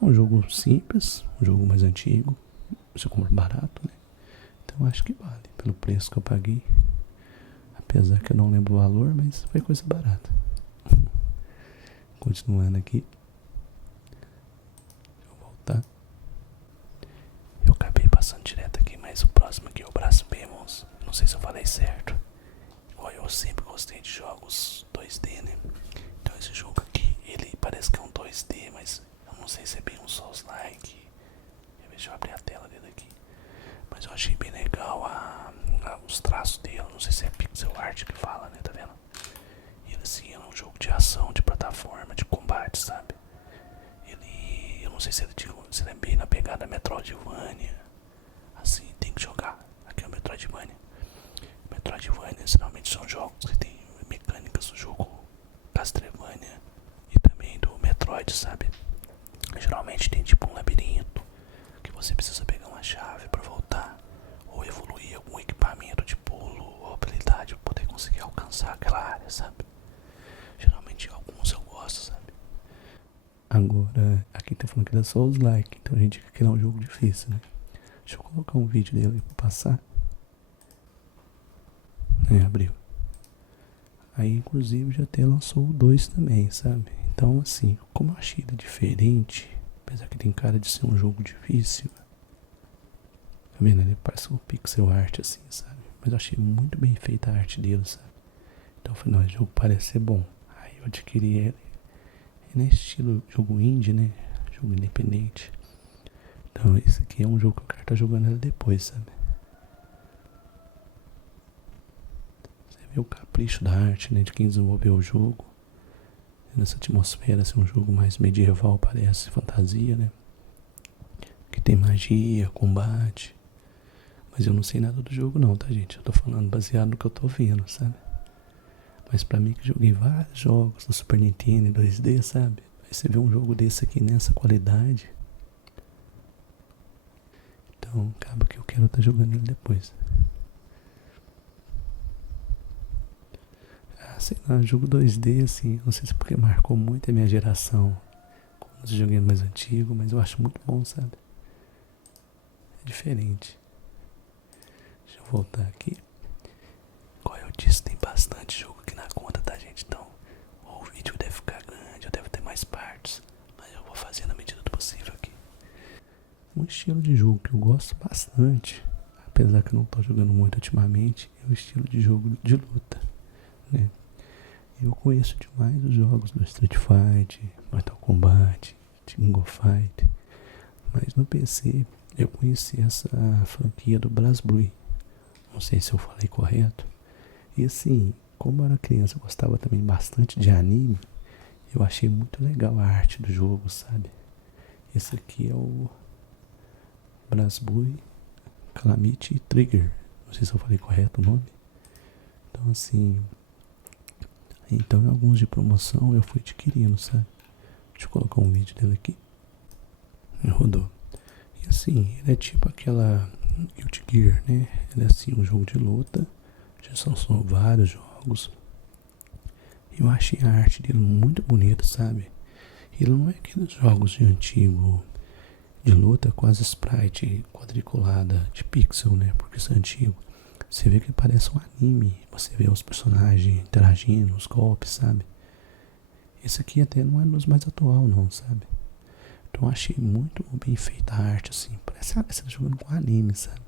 é um jogo simples, um jogo mais antigo. Você compra barato, né? Então acho que vale pelo preço que eu paguei. Apesar que eu não lembro o valor, mas foi coisa barata. Continuando aqui. Deixa eu voltar. Eu acabei passando direto aqui, mas o próximo aqui é o Braço Behemoth. Não sei se eu falei certo. Eu sempre gostei de jogos 2D, né? Então esse jogo aqui, ele parece que é um 2D, mas eu não sei se é bem um Souls-like. Deixa eu abrir a tela dele aqui. Mas eu achei bem legal os traços dele. Não sei se é pixel art que fala, né? Tá vendo? E ele assim, é um jogo de ação, de plataforma, de combate, sabe? Eu não sei se ele é bem na pegada Metroidvania. Assim, tem que jogar. Aqui é o Metroidvania. Metroidvania geralmente são jogos que tem mecânicas do jogo Castlevania e também do Metroid, sabe? Geralmente tem tipo um labirinto que você precisa pegar uma chave pra voltar, ou evoluir algum equipamento de pulo ou habilidade pra poder conseguir alcançar aquela área, sabe? Geralmente alguns eu gosto, sabe? Agora, aqui tá falando que é Souls-like, então a gente diz que ele é um jogo difícil, né? Deixa eu colocar um vídeo dele pra passar. Abriu. Aí, inclusive, já até lançou o 2 também, sabe? Então, assim, como eu achei ele diferente, apesar que tem cara de ser um jogo difícil, Tá vendo? Ele parece um pixel art assim, sabe? Mas eu achei muito bem feita a arte dele, sabe? Então eu falei, não, esse jogo parece ser bom. Aí eu adquiri ele. Ele é estilo jogo indie, né? Jogo independente. Então esse aqui é um jogo que eu quero estar jogando ele depois, sabe? Você vê o capricho da arte, né? De quem desenvolveu o jogo. Nessa atmosfera, assim, um jogo mais medieval, parece fantasia, né? Que tem magia, combate. Mas eu não sei nada do jogo não, tá, gente? Eu tô falando baseado no que eu tô vendo, sabe? Mas pra mim que joguei vários jogos no Super Nintendo em 2D, sabe? Aí você vê um jogo desse aqui nessa qualidade. Então acaba que eu quero estar jogando ele depois. Ah, sei lá, jogo 2D, assim, não sei se porque marcou muito a minha geração com os joguinhos mais antigos, mas eu acho muito bom, sabe? É diferente. Deixa eu voltar aqui. Como eu disse, tem bastante jogo aqui na conta, tá, gente? Então, ou o vídeo deve ficar grande, ou deve ter mais partes. Mas eu vou fazer na medida do possível aqui. Um estilo de jogo que eu gosto bastante, apesar que eu não tô jogando muito ultimamente, é o estilo de jogo de luta, né? Eu conheço demais os jogos do Street Fighter, Mortal Kombat, King of Fight, mas no PC eu conheci essa franquia do BlazBlue. Não sei se eu falei correto. E assim, como eu era criança, eu gostava também bastante de anime. Eu achei muito legal a arte do jogo, sabe? Esse aqui é o BlazBlue Calamity Trigger. Não sei se eu falei correto o nome. Então assim, então em alguns de promoção eu fui adquirindo, sabe? Deixa eu colocar um vídeo dele aqui. Ele rodou. E assim, ele é tipo aquela Guilty Gear, né? Ele é assim, um jogo de luta. Já são vários jogos. Eu achei a arte dele muito bonita, sabe? Ele não é aqueles jogos de antigo de luta com as sprite quadriculada de pixel, né? Porque isso é antigo. Você vê que parece um anime. Você vê os personagens interagindo, os golpes, sabe? Esse aqui até não é dos mais atual, não, sabe? Então eu achei muito bem feita a arte, assim. Parece que você tá jogando com anime, sabe?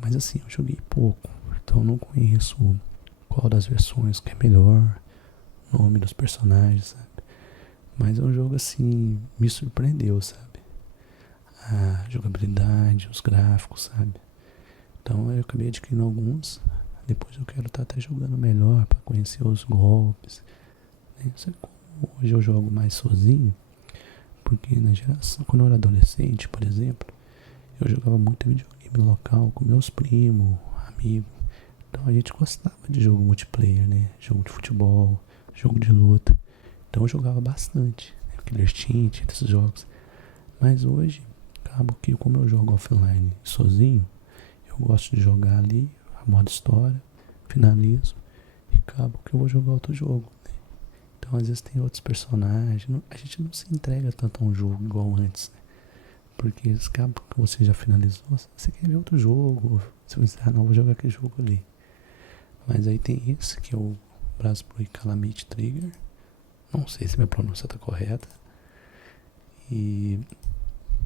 Mas assim, eu joguei pouco. Então eu não conheço qual das versões que é melhor, o nome dos personagens, sabe? Mas é um jogo assim, me surpreendeu, sabe? A jogabilidade, os gráficos, sabe? Então eu acabei adquirindo alguns. Depois eu quero estar até jogando melhor para conhecer os golpes, né? Hoje eu jogo mais sozinho, porque na geração, quando eu era adolescente, por exemplo, eu jogava muito videogame local com meus primos, amigos. Então a gente gostava de jogo multiplayer, né? Jogo de futebol, jogo de luta. Então eu jogava bastante, né? Killer Instinct, esses jogos. Mas hoje, acabo que como eu jogo offline sozinho, eu gosto de jogar ali, a modo história, finalizo, e acabo que eu vou jogar outro jogo, né? Então às vezes tem outros personagens, a gente não se entrega tanto a um jogo igual antes, né? Porque acaba que você já finalizou, você quer ver outro jogo, você vai dizer, ah não, vou jogar aquele jogo ali. Mas aí tem esse que é o BlazBlue Calamity Trigger. Não sei se minha pronúncia tá correta. E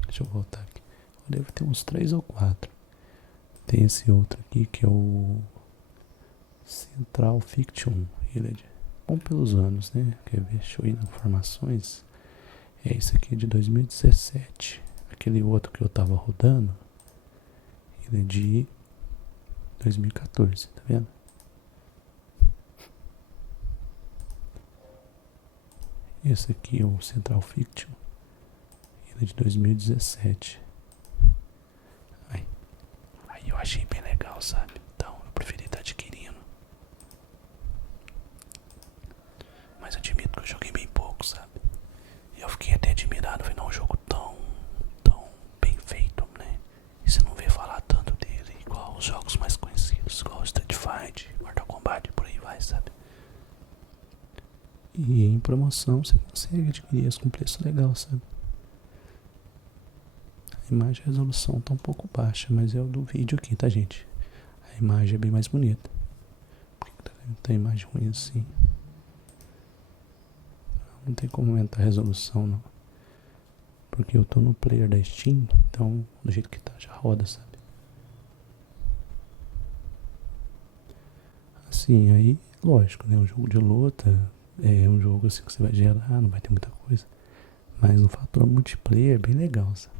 deixa eu voltar aqui. Eu devo ter uns 3 ou 4. Tem esse outro aqui que é o Central Fiction. Ele é bom pelos anos, né? Quer ver? Deixa eu ir nas informações. É esse aqui de 2017. Aquele outro que eu tava rodando, ele é de 2014, tá vendo? Esse aqui é o Central Fiction. Ele é de 2017. Aí eu achei bem legal, sabe? Então eu preferi estar adquirindo. Mas admito que eu joguei bem pouco, sabe? E eu fiquei até admirado, foi um jogo tão bem feito, né? E você não vê falar tanto dele igual os jogos mais conhecidos, igual Street Fighter, Mortal Kombat, por aí vai, sabe? E em promoção você consegue adquirir isso com preço legal, sabe? A imagem e a resolução tá um pouco baixa, mas é o do vídeo aqui, tá, gente? A imagem é bem mais bonita. Por que tá a imagem ruim assim? Não tem como aumentar a resolução, não. porque eu tô no player da Steam, então do jeito que tá já roda, sabe? Assim, aí, lógico, né? Um jogo de luta é um jogo assim que você vai gerar, não vai ter muita coisa. Mas no fator multiplayer é bem legal, sabe?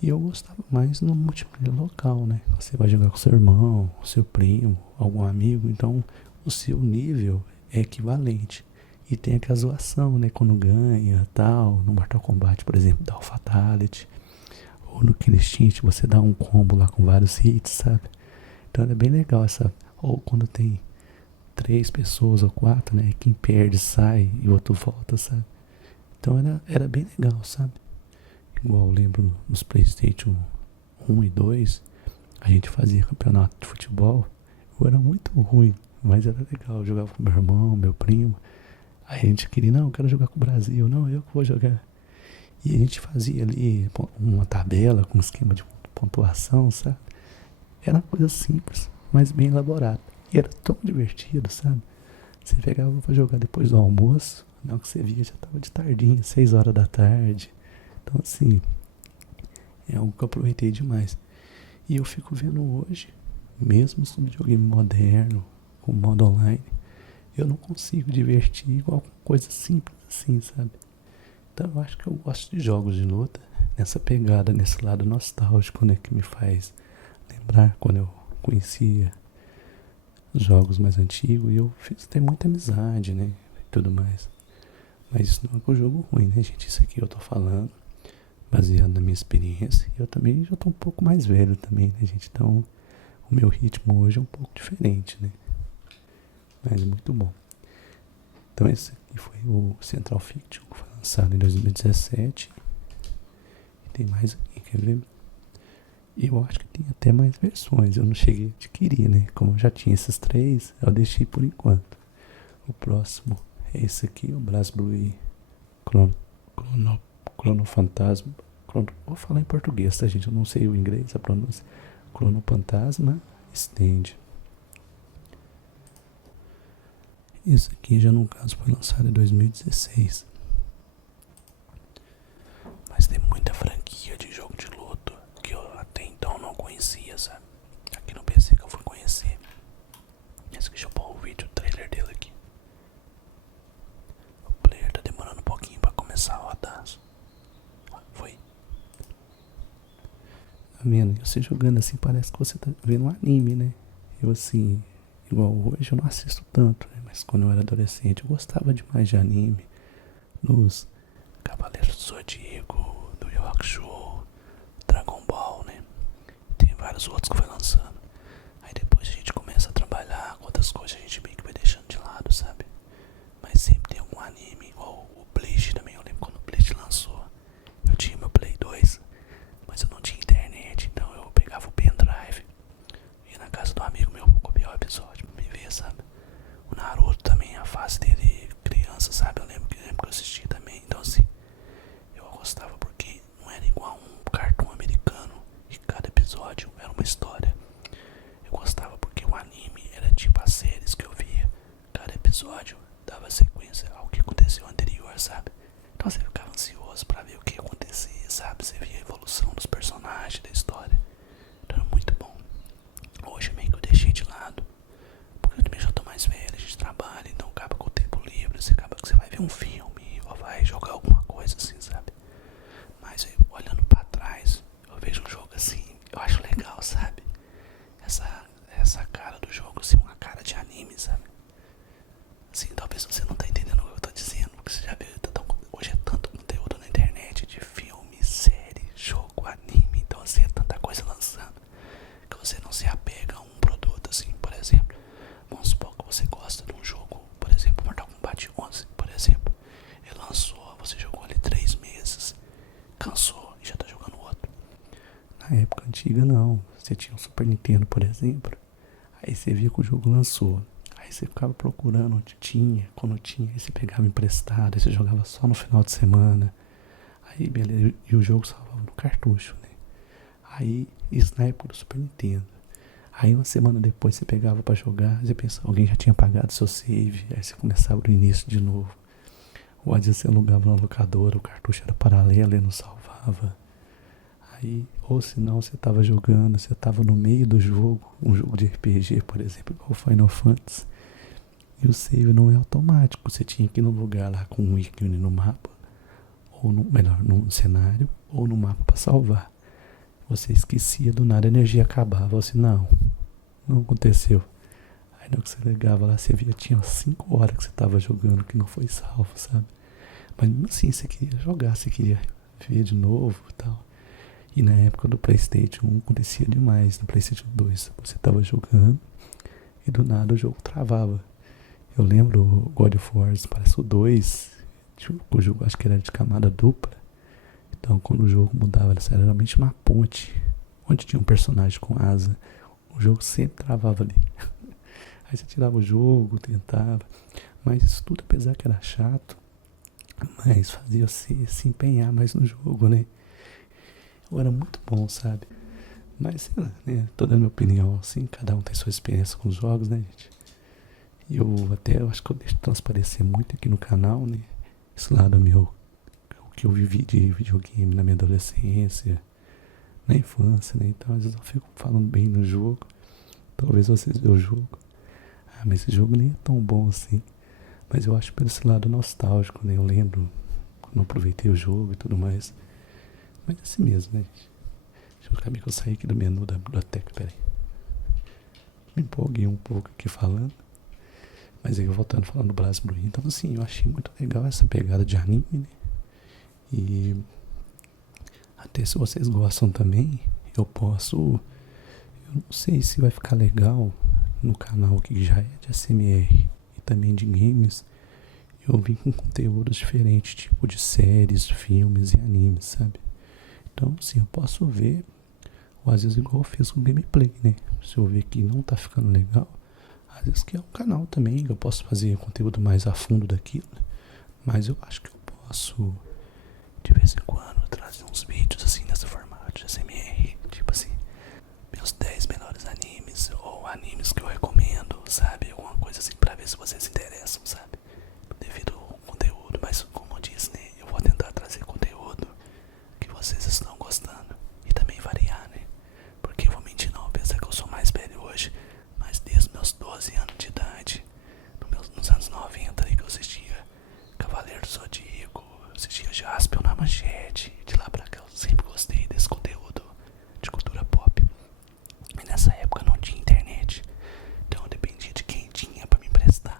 E eu gostava mais no multiplayer local, né? Você vai jogar com seu irmão, seu primo, algum amigo, então o seu nível é equivalente. E tem aquela zoação, né? Quando ganha, tal. No Mortal Kombat, por exemplo, dá o Fatality. Ou no Kill Instinct, você dá um combo lá com vários hits, sabe? Então é bem legal essa... Ou quando tem 3 pessoas ou 4, né? Quem perde sai e o outro volta, sabe? Então era bem legal, sabe? Igual eu lembro nos PlayStation 1 e 2, a gente fazia campeonato de futebol. Eu era muito ruim, mas era legal. Eu jogava com meu irmão, meu primo. Aí a gente queria, não, eu quero jogar com o Brasil. Não, eu que vou jogar. E a gente fazia ali uma tabela com um esquema de pontuação, sabe? Era uma coisa simples, mas bem elaborada. E era tão divertido, sabe? Você pegava pra jogar depois do almoço, na hora que você via já tava de tardinha, 6 horas da tarde. Então assim, é algo que eu aproveitei demais. E eu fico vendo hoje, mesmo no videogame moderno, com modo online, eu não consigo divertir igual com coisa simples assim, sabe? Então eu acho que eu gosto de jogos de luta, nessa pegada, nesse lado nostálgico, né? Que me faz lembrar quando eu conhecia os jogos mais antigos e eu fiz ter muita amizade, né? E tudo mais. Mas isso não é um jogo ruim, né, gente? Isso aqui eu tô falando baseado na minha experiência. E eu também já tô um pouco mais velho também, né, gente? Então o meu ritmo hoje é um pouco diferente, né? Mas é muito bom. Então esse aqui foi o Central Fiction, que foi lançado em 2017. E tem mais aqui, quer ver? E eu acho que tem até mais versões. Eu não cheguei a adquirir, né? Como eu já tinha esses 3, eu deixei por enquanto. O próximo é esse aqui, o BlazBlue Chronofantasma. Vou falar em português, tá, gente? Eu não sei o inglês, a pronúncia. Chronofantasma Stand. Esse aqui já no caso foi lançado em 2016. Mas tem muita franquia de jogo de luta que eu até então não conhecia, sabe? Aqui no PC que eu fui conhecer. Esse aqui, deixa eu pôr o vídeo, o trailer dele aqui. O player tá demorando um pouquinho pra começar a rodar. Foi. Tá vendo? Você jogando assim parece que você tá vendo um anime, né? Eu assim, igual hoje eu não assisto tanto, né? Mas quando eu era adolescente eu gostava demais de anime. Nos Cavaleiros do Zodíaco, do Yu Hakusho, Dragon Ball, né? Tem vários outros que foi lançando. Aí depois a gente começa a trabalhar com outras coisas, a gente meio que vai deixando de lado, sabe? Mas sempre tem algum anime, igual o Bleach também. Eu lembro quando o Bleach lançou. Eu tinha meu Play 2, mas eu não tinha internet, então eu pegava o pendrive, ia na casa do amigo meu, copiar o episódio pra me ver, sabe? O Naruto também, a fase dele criança, sabe? Eu lembro que eu assisti também, então assim, eu gostava porque não era igual um cartoon americano e cada episódio era uma história. Eu gostava porque o anime era tipo as séries que eu via, cada episódio dava sequência ao que aconteceu anterior, sabe? Então você ficava ansioso pra ver o que ia acontecer, sabe? Você via a evolução dos personagens, da história. Então era muito bom. Hoje meio que eu deixei de lado, porque eu também já tô mais velho, a gente trabalha, então acaba com o tempo livre, você acaba que você vai ver um filme ou vai jogar alguma coisa assim, sabe? Mas aí, olhando pra trás, eu vejo um jogo assim, eu acho legal, sabe? Essa cara do jogo, assim, uma cara de anime, sabe? Assim, talvez você não tá entendendo o que eu tô dizendo, porque você já viu, hoje é tanto conteúdo na internet de filme, série, jogo, anime, então assim, é tanta coisa lançando que você não se apega a um produto, assim, por exemplo. Vamos supor que você gosta de um jogo, por exemplo, Mortal Kombat 11, por exemplo. Ele lançou, você jogou ali 3 meses, cansou e já tá jogando outro. Na época antiga não, você tinha um Super Nintendo, por exemplo, aí você via que o jogo lançou, aí você ficava procurando onde tinha, quando tinha, aí você pegava emprestado, aí você jogava só no final de semana, aí beleza, e o jogo salvava no cartucho, né? Aí, isso na época do Super Nintendo. Aí uma semana depois você pegava pra jogar, você pensava, alguém já tinha pagado seu save, aí você começava do início de novo. Ou às vezes você alugava na locadora, o cartucho era paralelo e não salvava. travava. Aí, ou se não, você tava jogando, você tava no meio do jogo, um jogo de RPG, por exemplo, igual o Final Fantasy, e o save não é automático, você tinha que ir no lugar lá com um ícone no mapa, ou melhor, no cenário, ou no mapa para salvar. Você esquecia, do nada a energia acabava, você, não aconteceu. Aí no que você ligava lá, você via, tinha 5 horas que você tava jogando, que não foi salvo, sabe? Mas mesmo assim, você queria jogar, você queria ver de novo e tal. E na época do PlayStation 1 acontecia demais. No PlayStation 2 você tava jogando e do nada o jogo travava. Eu lembro o God of War, parece o 2, o jogo acho que era de camada dupla. Então quando o jogo mudava, era geralmente uma ponte, onde tinha um personagem com asa. O jogo sempre travava ali. Aí você tirava o jogo, tentava. Mas isso tudo, apesar que era chato, mas fazia você se empenhar mais no jogo, né? Era muito bom, sabe? Mas sei lá, né? Tô dando minha opinião assim, cada um tem sua experiência com os jogos, né, gente? E eu acho que eu deixo transparecer muito aqui no canal, né? Esse lado meu, o que eu vivi de videogame na minha adolescência, na infância, né? Então às vezes eu fico falando bem no jogo. Talvez vocês vejam o jogo. Ah, mas esse jogo nem é tão bom assim. Mas eu acho pelo esse lado nostálgico, né? Eu lembro quando eu aproveitei o jogo e tudo mais. Mas é assim mesmo, né, gente? Deixa eu acabei que eu saí aqui do menu da biblioteca, peraí. Me empolguei um pouco aqui falando. Mas aí eu voltando falando do BlazBlue. Então assim, eu achei muito legal essa pegada de anime, né? E até se vocês gostam também, eu posso... Eu não sei se vai ficar legal no canal que já é de ASMR e também de games. Eu vim com conteúdos diferentes, tipo de séries, filmes e animes, sabe? Então assim, eu posso ver, ou às vezes igual eu fiz com gameplay, né? Se eu ver que não tá ficando legal, às vezes que é um canal também, eu posso fazer conteúdo mais a fundo daquilo, né? Mas eu acho que eu posso, de vez em quando, trazer uns vídeos assim nesse formato de ASMR, tipo assim, meus 10 melhores animes, ou animes que eu recomendo, sabe? Alguma coisa assim, pra ver se vocês se interessam, sabe? Devido ao conteúdo, mas como eu disse, né? Eu vou tentar trazer conteúdo que vocês estão gostando e também variar, né? Porque eu vou mentir não, apesar que eu sou mais velho hoje, mas desde meus 12 anos de idade, nos anos 90 aí que eu assistia Cavaleiro do Zodíaco, assistia Jaspion na Manchete, de lá pra cá eu sempre gostei desse conteúdo de cultura pop. E nessa época não tinha internet, então eu dependia de quem tinha pra me emprestar.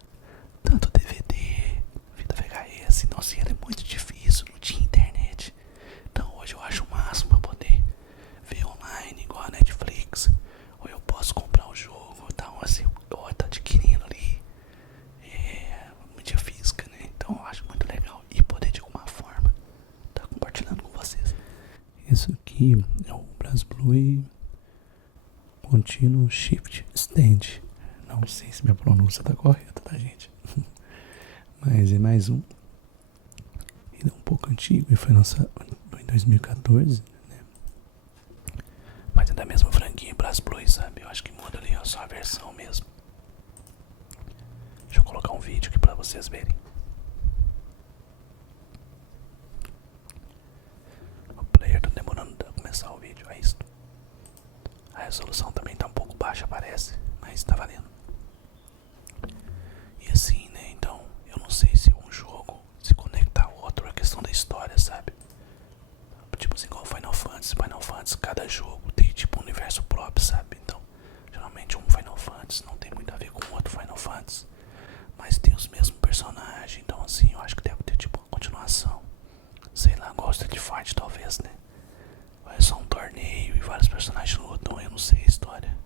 Tanto DVD, fita VHS, nossa, era muito difícil, não tinha internet. Então hoje eu acho o máximo pra poder ver online, igual a Netflix. Ou eu posso comprar o jogo, então assim, eu tô adquirindo ali mídia física, né? Então eu acho muito legal e poder de alguma forma estar compartilhando com vocês. Isso aqui é o BlazBlue Continuous Shift Stand. Não sei se minha pronúncia tá correta, tá, gente? Mas é mais um. Ele é um pouco antigo e foi lançado em 2014, né? Mas é da mesma franquia BlazBlue, sabe? Eu acho que muda ali só a versão mesmo. Deixa eu colocar um vídeo aqui pra vocês verem. O player tá demorando pra começar o vídeo, é isso. A resolução também tá um pouco baixa, parece, mas tá valendo. E assim, né, então, eu não sei se um jogo se conecta ao outro, a questão da história, sabe? Tipo assim, igual Final Fantasy, cada jogo tem tipo um universo próprio, sabe? Então, geralmente um Final Fantasy não tem muito a ver com o outro Final Fantasy, mas tem os mesmos personagens, então assim, eu acho que deve ter tipo uma continuação. Sei lá, gosta de Fight talvez, né? É só um torneio e vários personagens lutam, eu não sei a história.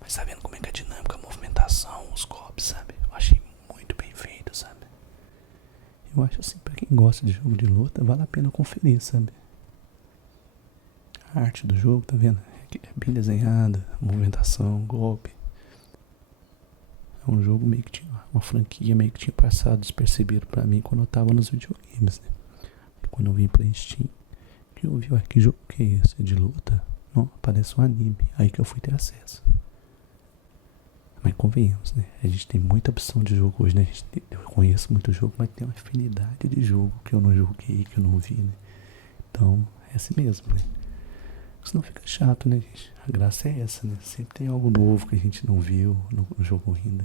Mas tá vendo como é que é a dinâmica, a movimentação, os golpes, sabe? Eu achei muito bem feito, sabe? Eu acho assim, pra quem gosta de jogo de luta, vale a pena conferir, sabe? A arte do jogo, tá vendo? É bem desenhada, movimentação, golpe. É um jogo meio que tinha, uma franquia meio que tinha passado despercebido pra mim quando eu tava nos videogames, né? Quando eu vim pra Steam, que eu vi, ué, que jogo que é esse? É de luta? Não, parece um anime. Aí que eu fui ter acesso. Mas convenhamos, né? A gente tem muita opção de jogo hoje, né? Eu conheço muito jogo, mas tem uma infinidade de jogo que eu não joguei, que eu não vi, né? Então, É assim mesmo, né? Senão fica chato, né, gente? A graça é essa, né? Sempre tem algo novo que a gente não viu no jogo ainda.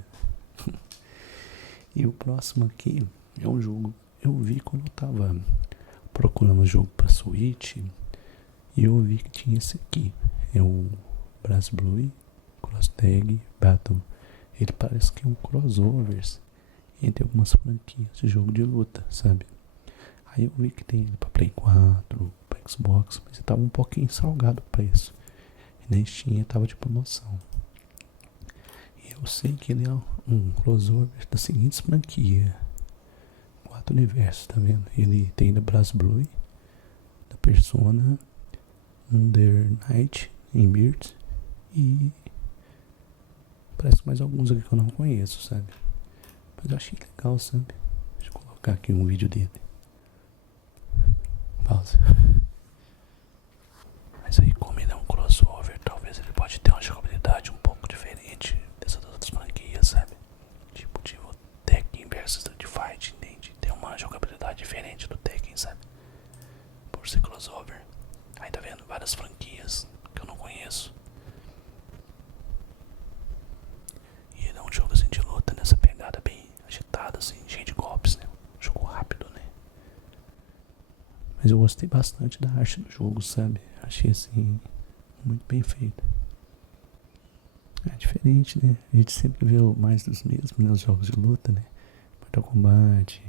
E o próximo aqui é um jogo. Eu vi quando eu tava procurando um jogo pra Switch. E eu vi que tinha esse aqui. É o BlazBlue Cross Tag Battle. Ele parece que é um crossover entre algumas franquias de jogo de luta, sabe? Aí eu vi que tem ele pra Play 4, pra Xbox, mas ele tava um pouquinho salgado o preço. E na Steam tava de promoção. E eu sei que ele é um crossover das seguintes franquias. 4 universos, tá vendo? Ele tem da BlazBlue, da Persona, Under Night, Inbird e parece mais alguns aqui que eu não conheço, sabe? Mas eu achei legal, sabe? Deixa eu colocar aqui um vídeo dele. Pausa. Mas aí, como ele é um crossover, talvez ele pode ter uma jogabilidade um pouco diferente dessas outras franquias, sabe? Tipo Tekken versus Street Fighter, entende? Tem uma jogabilidade diferente do Tekken, sabe? Por ser crossover. Aí tá vendo várias franquias que eu não conheço. E ele é um jogo assim de luta nessa pegada bem agitada, assim, cheio de golpes, né? Um jogo rápido, né? Mas eu gostei bastante da arte do jogo, sabe? Achei assim, muito bem feito. É diferente, né? A gente sempre vê mais dos mesmos nos jogos de luta, né? Mortal Kombat.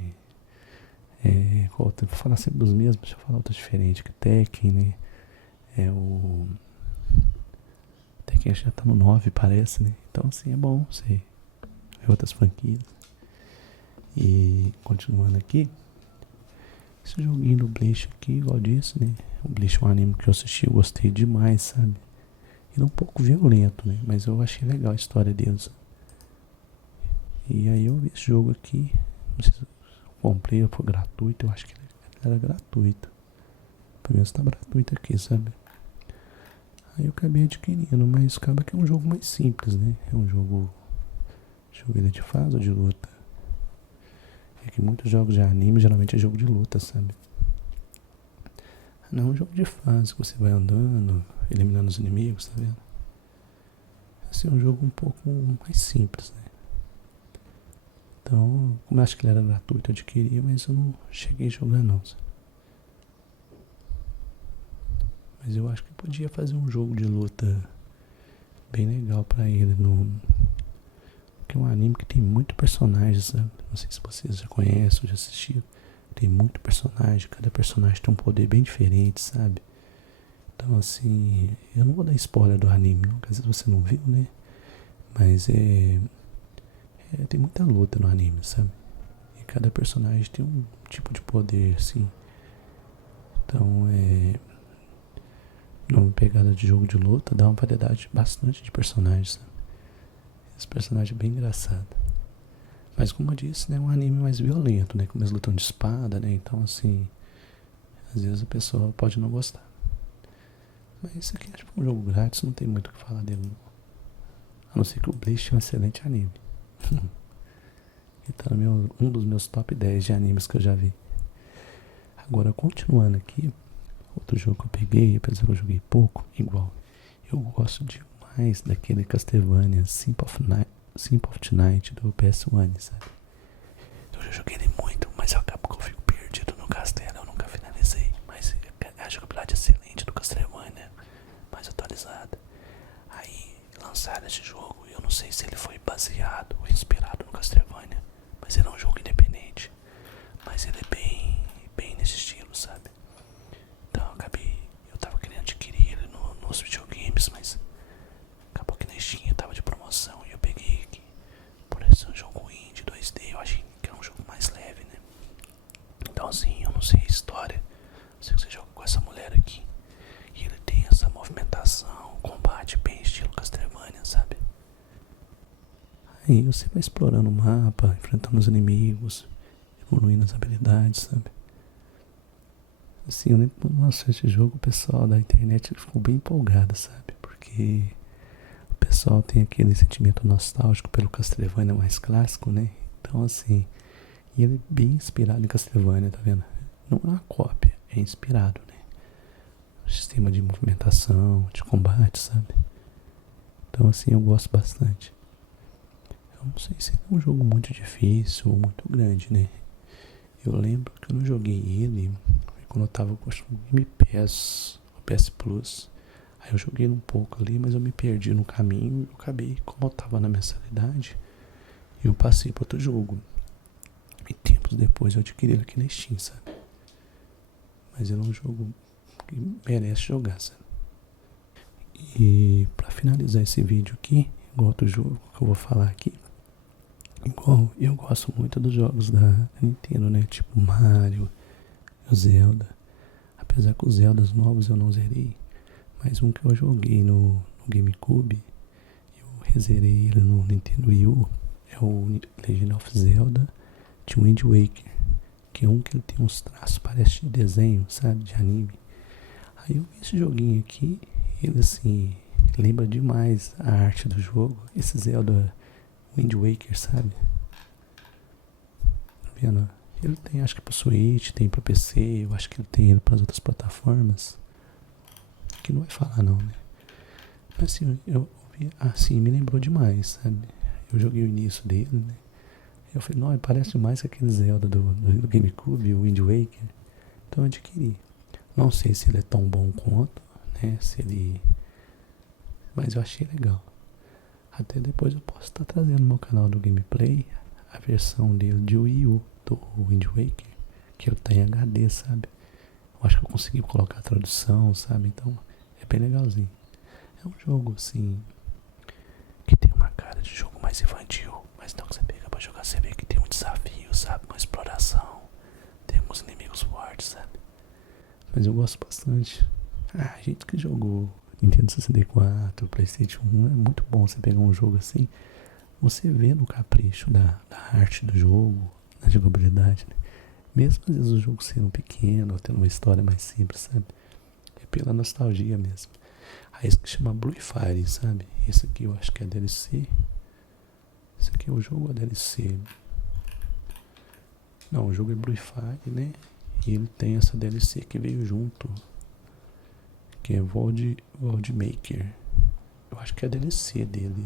Vou falar sempre dos mesmos, deixa eu falar outro diferente, que Tekken, né? O Tekken já tá no 9, parece, né? Então assim, é bom você ver outras franquias. E continuando aqui, esse joguinho do Bleach aqui, igual disse, né? O Bleach é um anime que eu assisti, eu gostei demais, sabe? Ele é um pouco violento, né? Mas eu achei legal a história deles. E aí eu vi esse jogo aqui, não sei se eu comprei ou foi gratuito, eu acho que ele era gratuito. Pelo menos tá gratuito aqui, sabe? Aí eu acabei adquirindo, mas acaba que é um jogo mais simples, né? É um jogo. Deixa eu ver, ele é de fase ou de luta? É que muitos jogos de anime geralmente é jogo de luta, sabe? Não é um jogo de fase que você vai andando, eliminando os inimigos, tá vendo? Assim, é um jogo um pouco mais simples, né? Então, como eu acho que ele era gratuito, eu adquiri, mas eu não cheguei a jogar não, sabe? Mas eu acho que podia fazer um jogo de luta bem legal pra ele, que é um anime que tem muito personagem, sabe? Não sei se vocês já conhecem ou já assistiram. Tem muito personagem, cada personagem tem um poder bem diferente, sabe? Então assim, eu não vou dar spoiler do anime, não, porque às vezes você não viu, né? Mas tem muita luta no anime, sabe? E cada personagem tem um tipo de poder, assim. Então numa pegada de jogo de luta, dá uma variedade bastante de personagens, sabe? Esse personagem é bem engraçado. Mas como eu disse, né, é um anime mais violento, né? Com eles lutando de espada, né? Então assim, às vezes a pessoa pode não gostar. Mas isso aqui é tipo um jogo grátis, não tem muito o que falar dele, não. A não ser que o Bleach é um excelente anime. Ele tá no um dos meus top 10 de animes que eu já vi. Agora, continuando aqui, outro jogo que eu peguei, apesar que eu joguei pouco, igual. Eu gosto demais daquele Castlevania Symphony of the Night do PS1, sabe? Eu já joguei ele muito, mas eu acabo que eu fico perdido no castelo, eu nunca finalizei. Mas a jogabilidade excelente do Castlevania, mais atualizada. Aí lançaram esse jogo, eu não sei se ele foi baseado ou inspirado no Castlevania, mas ele é um jogo independente. Mas ele é bem nesse estilo, sabe? Então eu tava querendo adquirir ele nos videogames, mas acabou que na Steam tava de promoção e eu peguei aqui. Por esse jogo indie 2D, eu achei que era um jogo mais leve, né? Então assim, eu não sei a história, eu sei que você joga com essa mulher aqui e ele tem essa movimentação, combate bem estilo Castlevania, sabe? Aí você vai explorando o mapa, enfrentando os inimigos, evoluindo as habilidades, sabe? Assim, eu lembro quando lançou esse jogo, o pessoal da internet ficou bem empolgado, sabe? Porque o pessoal tem aquele sentimento nostálgico pelo Castlevania mais clássico, né? Então, assim, ele é bem inspirado em Castlevania, tá vendo? Não é uma cópia, é inspirado, né? sistema de movimentação, de combate, sabe? Então assim, eu gosto bastante. Eu não sei se é um jogo muito difícil ou muito grande, né? Eu lembro que eu não joguei ele quando eu tava com o Game Pass, o PS Plus. Aí eu joguei um pouco ali, mas eu me perdi no caminho e eu acabei, como eu tava na mensalidade, eu passei para outro jogo. E tempos depois eu adquiri ele aqui na Steam, sabe? Mas ele é um jogo que merece jogar, sabe? E pra finalizar esse vídeo aqui, igual outro jogo que eu vou falar aqui, igual eu gosto muito dos jogos da Nintendo, né? Tipo Mario, Zelda. Apesar que os Zeldas novos eu não zerei, mas um que eu joguei no GameCube, eu rezerei ele no Nintendo Wii U, é o Legend of Zelda de Wind Waker, que é um que ele tem uns traços, parece de desenho, sabe, de anime. Aí eu vi esse joguinho aqui, ele assim, lembra demais a arte do jogo, esse Zelda Wind Waker, sabe? Tá vendo? Ele tem, acho que pra Switch, tem pra PC, eu acho que ele tem ele pras outras plataformas. Que não vai falar não, né? Mas assim, eu vi, assim, me lembrou demais, sabe? Eu joguei o início dele, né? Eu falei, não, parece mais que aquele Zelda do GameCube, o Wind Waker. Então eu adquiri. Não sei se ele é tão bom quanto, né? Se ele... Mas eu achei legal. Até depois eu posso estar trazendo no meu canal do Gameplay a versão dele de Wii U, do Wind Waker, que ele tá em HD, sabe? Eu acho que eu consegui colocar a tradução, sabe? Então é bem legalzinho. É um jogo assim que tem uma cara de jogo mais infantil, mas não que você pega pra jogar, você vê que tem um desafio, sabe? Uma exploração, tem alguns inimigos fortes, sabe? Mas eu gosto bastante. A gente que jogou Nintendo 64, PlayStation 1, é muito bom você pegar um jogo assim, você vê no capricho da arte do jogo, da jogabilidade, né? Mesmo às vezes o jogo sendo pequeno, ou tendo uma história mais simples, sabe? É pela nostalgia mesmo. Aí esse que chama Blue Fire, sabe? Esse aqui eu acho que é DLC. Esse aqui é o jogo ou a DLC? Não, o jogo é Blue Fire, né? E ele tem essa DLC que veio junto, que é World Maker. Eu acho que é a DLC dele.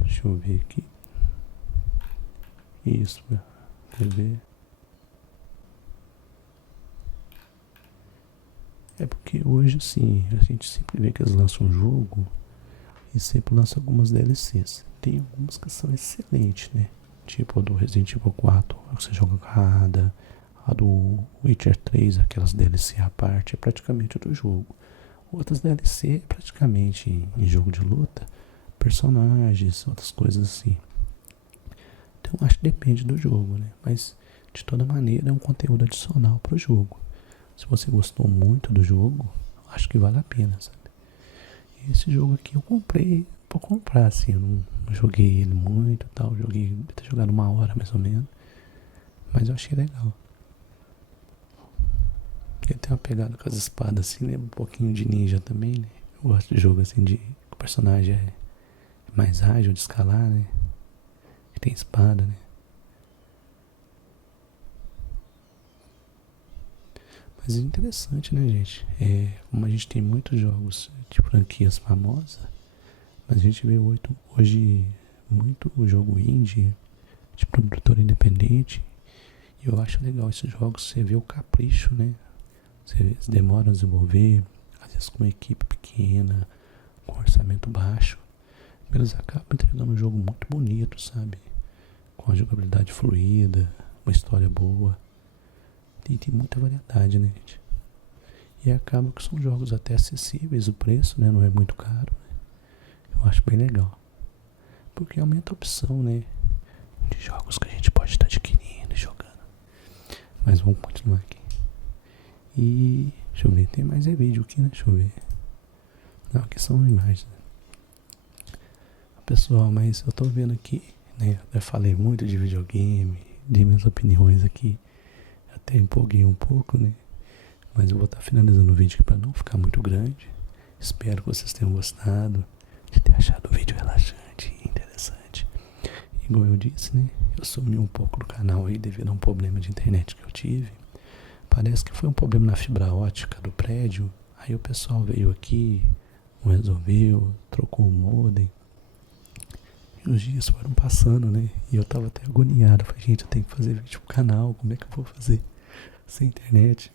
Deixa eu ver aqui. Isso, quer ver? É porque hoje, sim, a gente sempre vê que eles lançam um jogo e sempre lançam algumas DLCs. Tem algumas que são excelentes, né? Tipo a do Resident Evil 4, que você joga com a Ada. A do Witcher 3, aquelas DLC à parte, é praticamente do jogo. Outras DLC é praticamente em jogo de luta, personagens, outras coisas assim. Então acho que depende do jogo, né? Mas de toda maneira é um conteúdo adicional pro jogo. Se você gostou muito do jogo, acho que vale a pena, sabe? E esse jogo aqui eu comprei por comprar, assim, eu não joguei ele muito e tal, joguei, deve ter jogado 1 hora mais ou menos, mas eu achei legal. Ele tem uma pegada com as espadas assim, lembra um pouquinho de ninja também, né? Eu gosto de jogo assim, de que o personagem é mais ágil de escalar, né? Que tem espada, né? Mas é interessante, né, gente? Como a gente tem muitos jogos de franquias famosas, mas a gente vê hoje muito jogo indie, de produtor independente, e eu acho legal esses jogos, você vê o capricho, né? Você demora a desenvolver, às vezes com uma equipe pequena, com orçamento baixo. Eles acabam entregando um jogo muito bonito, sabe? Com a jogabilidade fluida, uma história boa. Tem muita variedade, né, gente? E acaba que são jogos até acessíveis, o preço, né? Não é muito caro. Né? Eu acho bem legal. Porque aumenta a opção, né? De jogos que a gente pode estar adquirindo e jogando. Mas vamos continuar aqui. E deixa eu ver, tem mais vídeo aqui, né? Deixa eu ver. Não, aqui são imagens. Pessoal, mas eu tô vendo aqui, né? Eu falei muito de videogame, de minhas opiniões aqui. Até empolguei um pouco, né? Mas eu vou estar finalizando o vídeo aqui para não ficar muito grande. Espero que vocês tenham gostado, de ter achado o vídeo relaxante e interessante. Igual eu disse, né? Eu sumi um pouco do canal aí devido a um problema de internet que eu tive. Parece que foi um problema na fibra ótica do prédio. Aí o pessoal veio aqui, resolveu, trocou o modem. E os dias foram passando, né? E eu tava até agoniado. Falei, gente, eu tenho que fazer vídeo pro canal. Como é que eu vou fazer sem internet?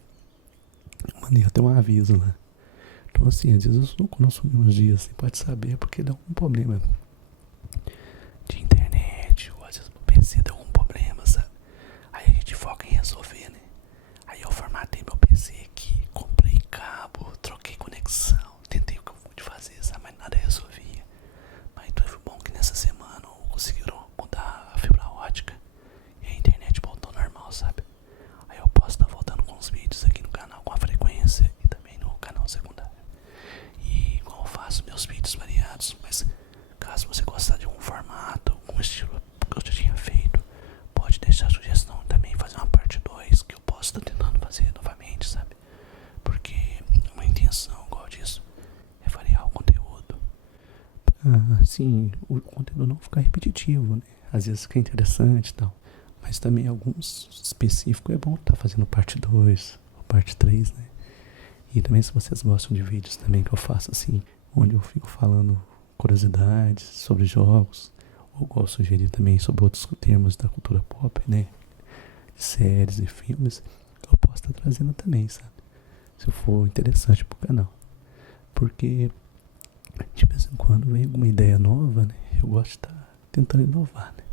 Eu mandei até um aviso lá. Então assim, às vezes eu não sumi uns dias, assim, pode saber, porque dá algum problema de internet, ou às vezes meu PC dá algum problema, sabe? Aí a gente foca em resolver, né? Aí eu formatei meu PC aqui, comprei cabo, troquei conexão, tentei o que eu pude fazer, sabe? Mas nada resolvia. Mas foi bom que nessa semana conseguiram mudar a fibra ótica e a internet voltou normal, sabe? Aí eu posso estar voltando com os vídeos aqui no canal com a frequência e também no canal secundário. E igual eu faço meus vídeos variados, mas caso você gostar de um formato, um estilo que eu já tinha feito, pode deixar a sugestão também, fazer uma parte 2 que eu posso estar tentando fazer novamente, sabe? Porque uma intenção igual disso é variar o conteúdo. Assim, o conteúdo não ficar repetitivo, né? Às vezes fica interessante e tal. Mas também alguns específicos é bom estar fazendo parte 2 ou parte 3, né? E também se vocês gostam de vídeos também que eu faço assim, onde eu fico falando curiosidades sobre jogos, ou gosto de sugerir também sobre outros termos da cultura pop, né? Séries e filmes, eu posso estar trazendo também, sabe? Se for interessante pro canal. Porque de vez em quando vem alguma ideia nova, né? Eu gosto de estar tentando inovar, né?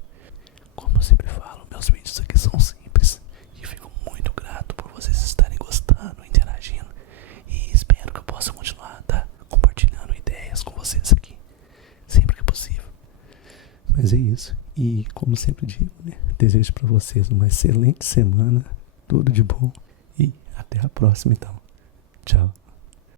Como eu sempre falo, meus vídeos aqui são simples e fico muito grato por vocês estarem gostando, interagindo, e espero que eu possa continuar compartilhando ideias com vocês aqui, sempre que possível. Mas é isso, e como sempre digo, né, desejo para vocês uma excelente semana, tudo de bom, e até a próxima então. Tchau.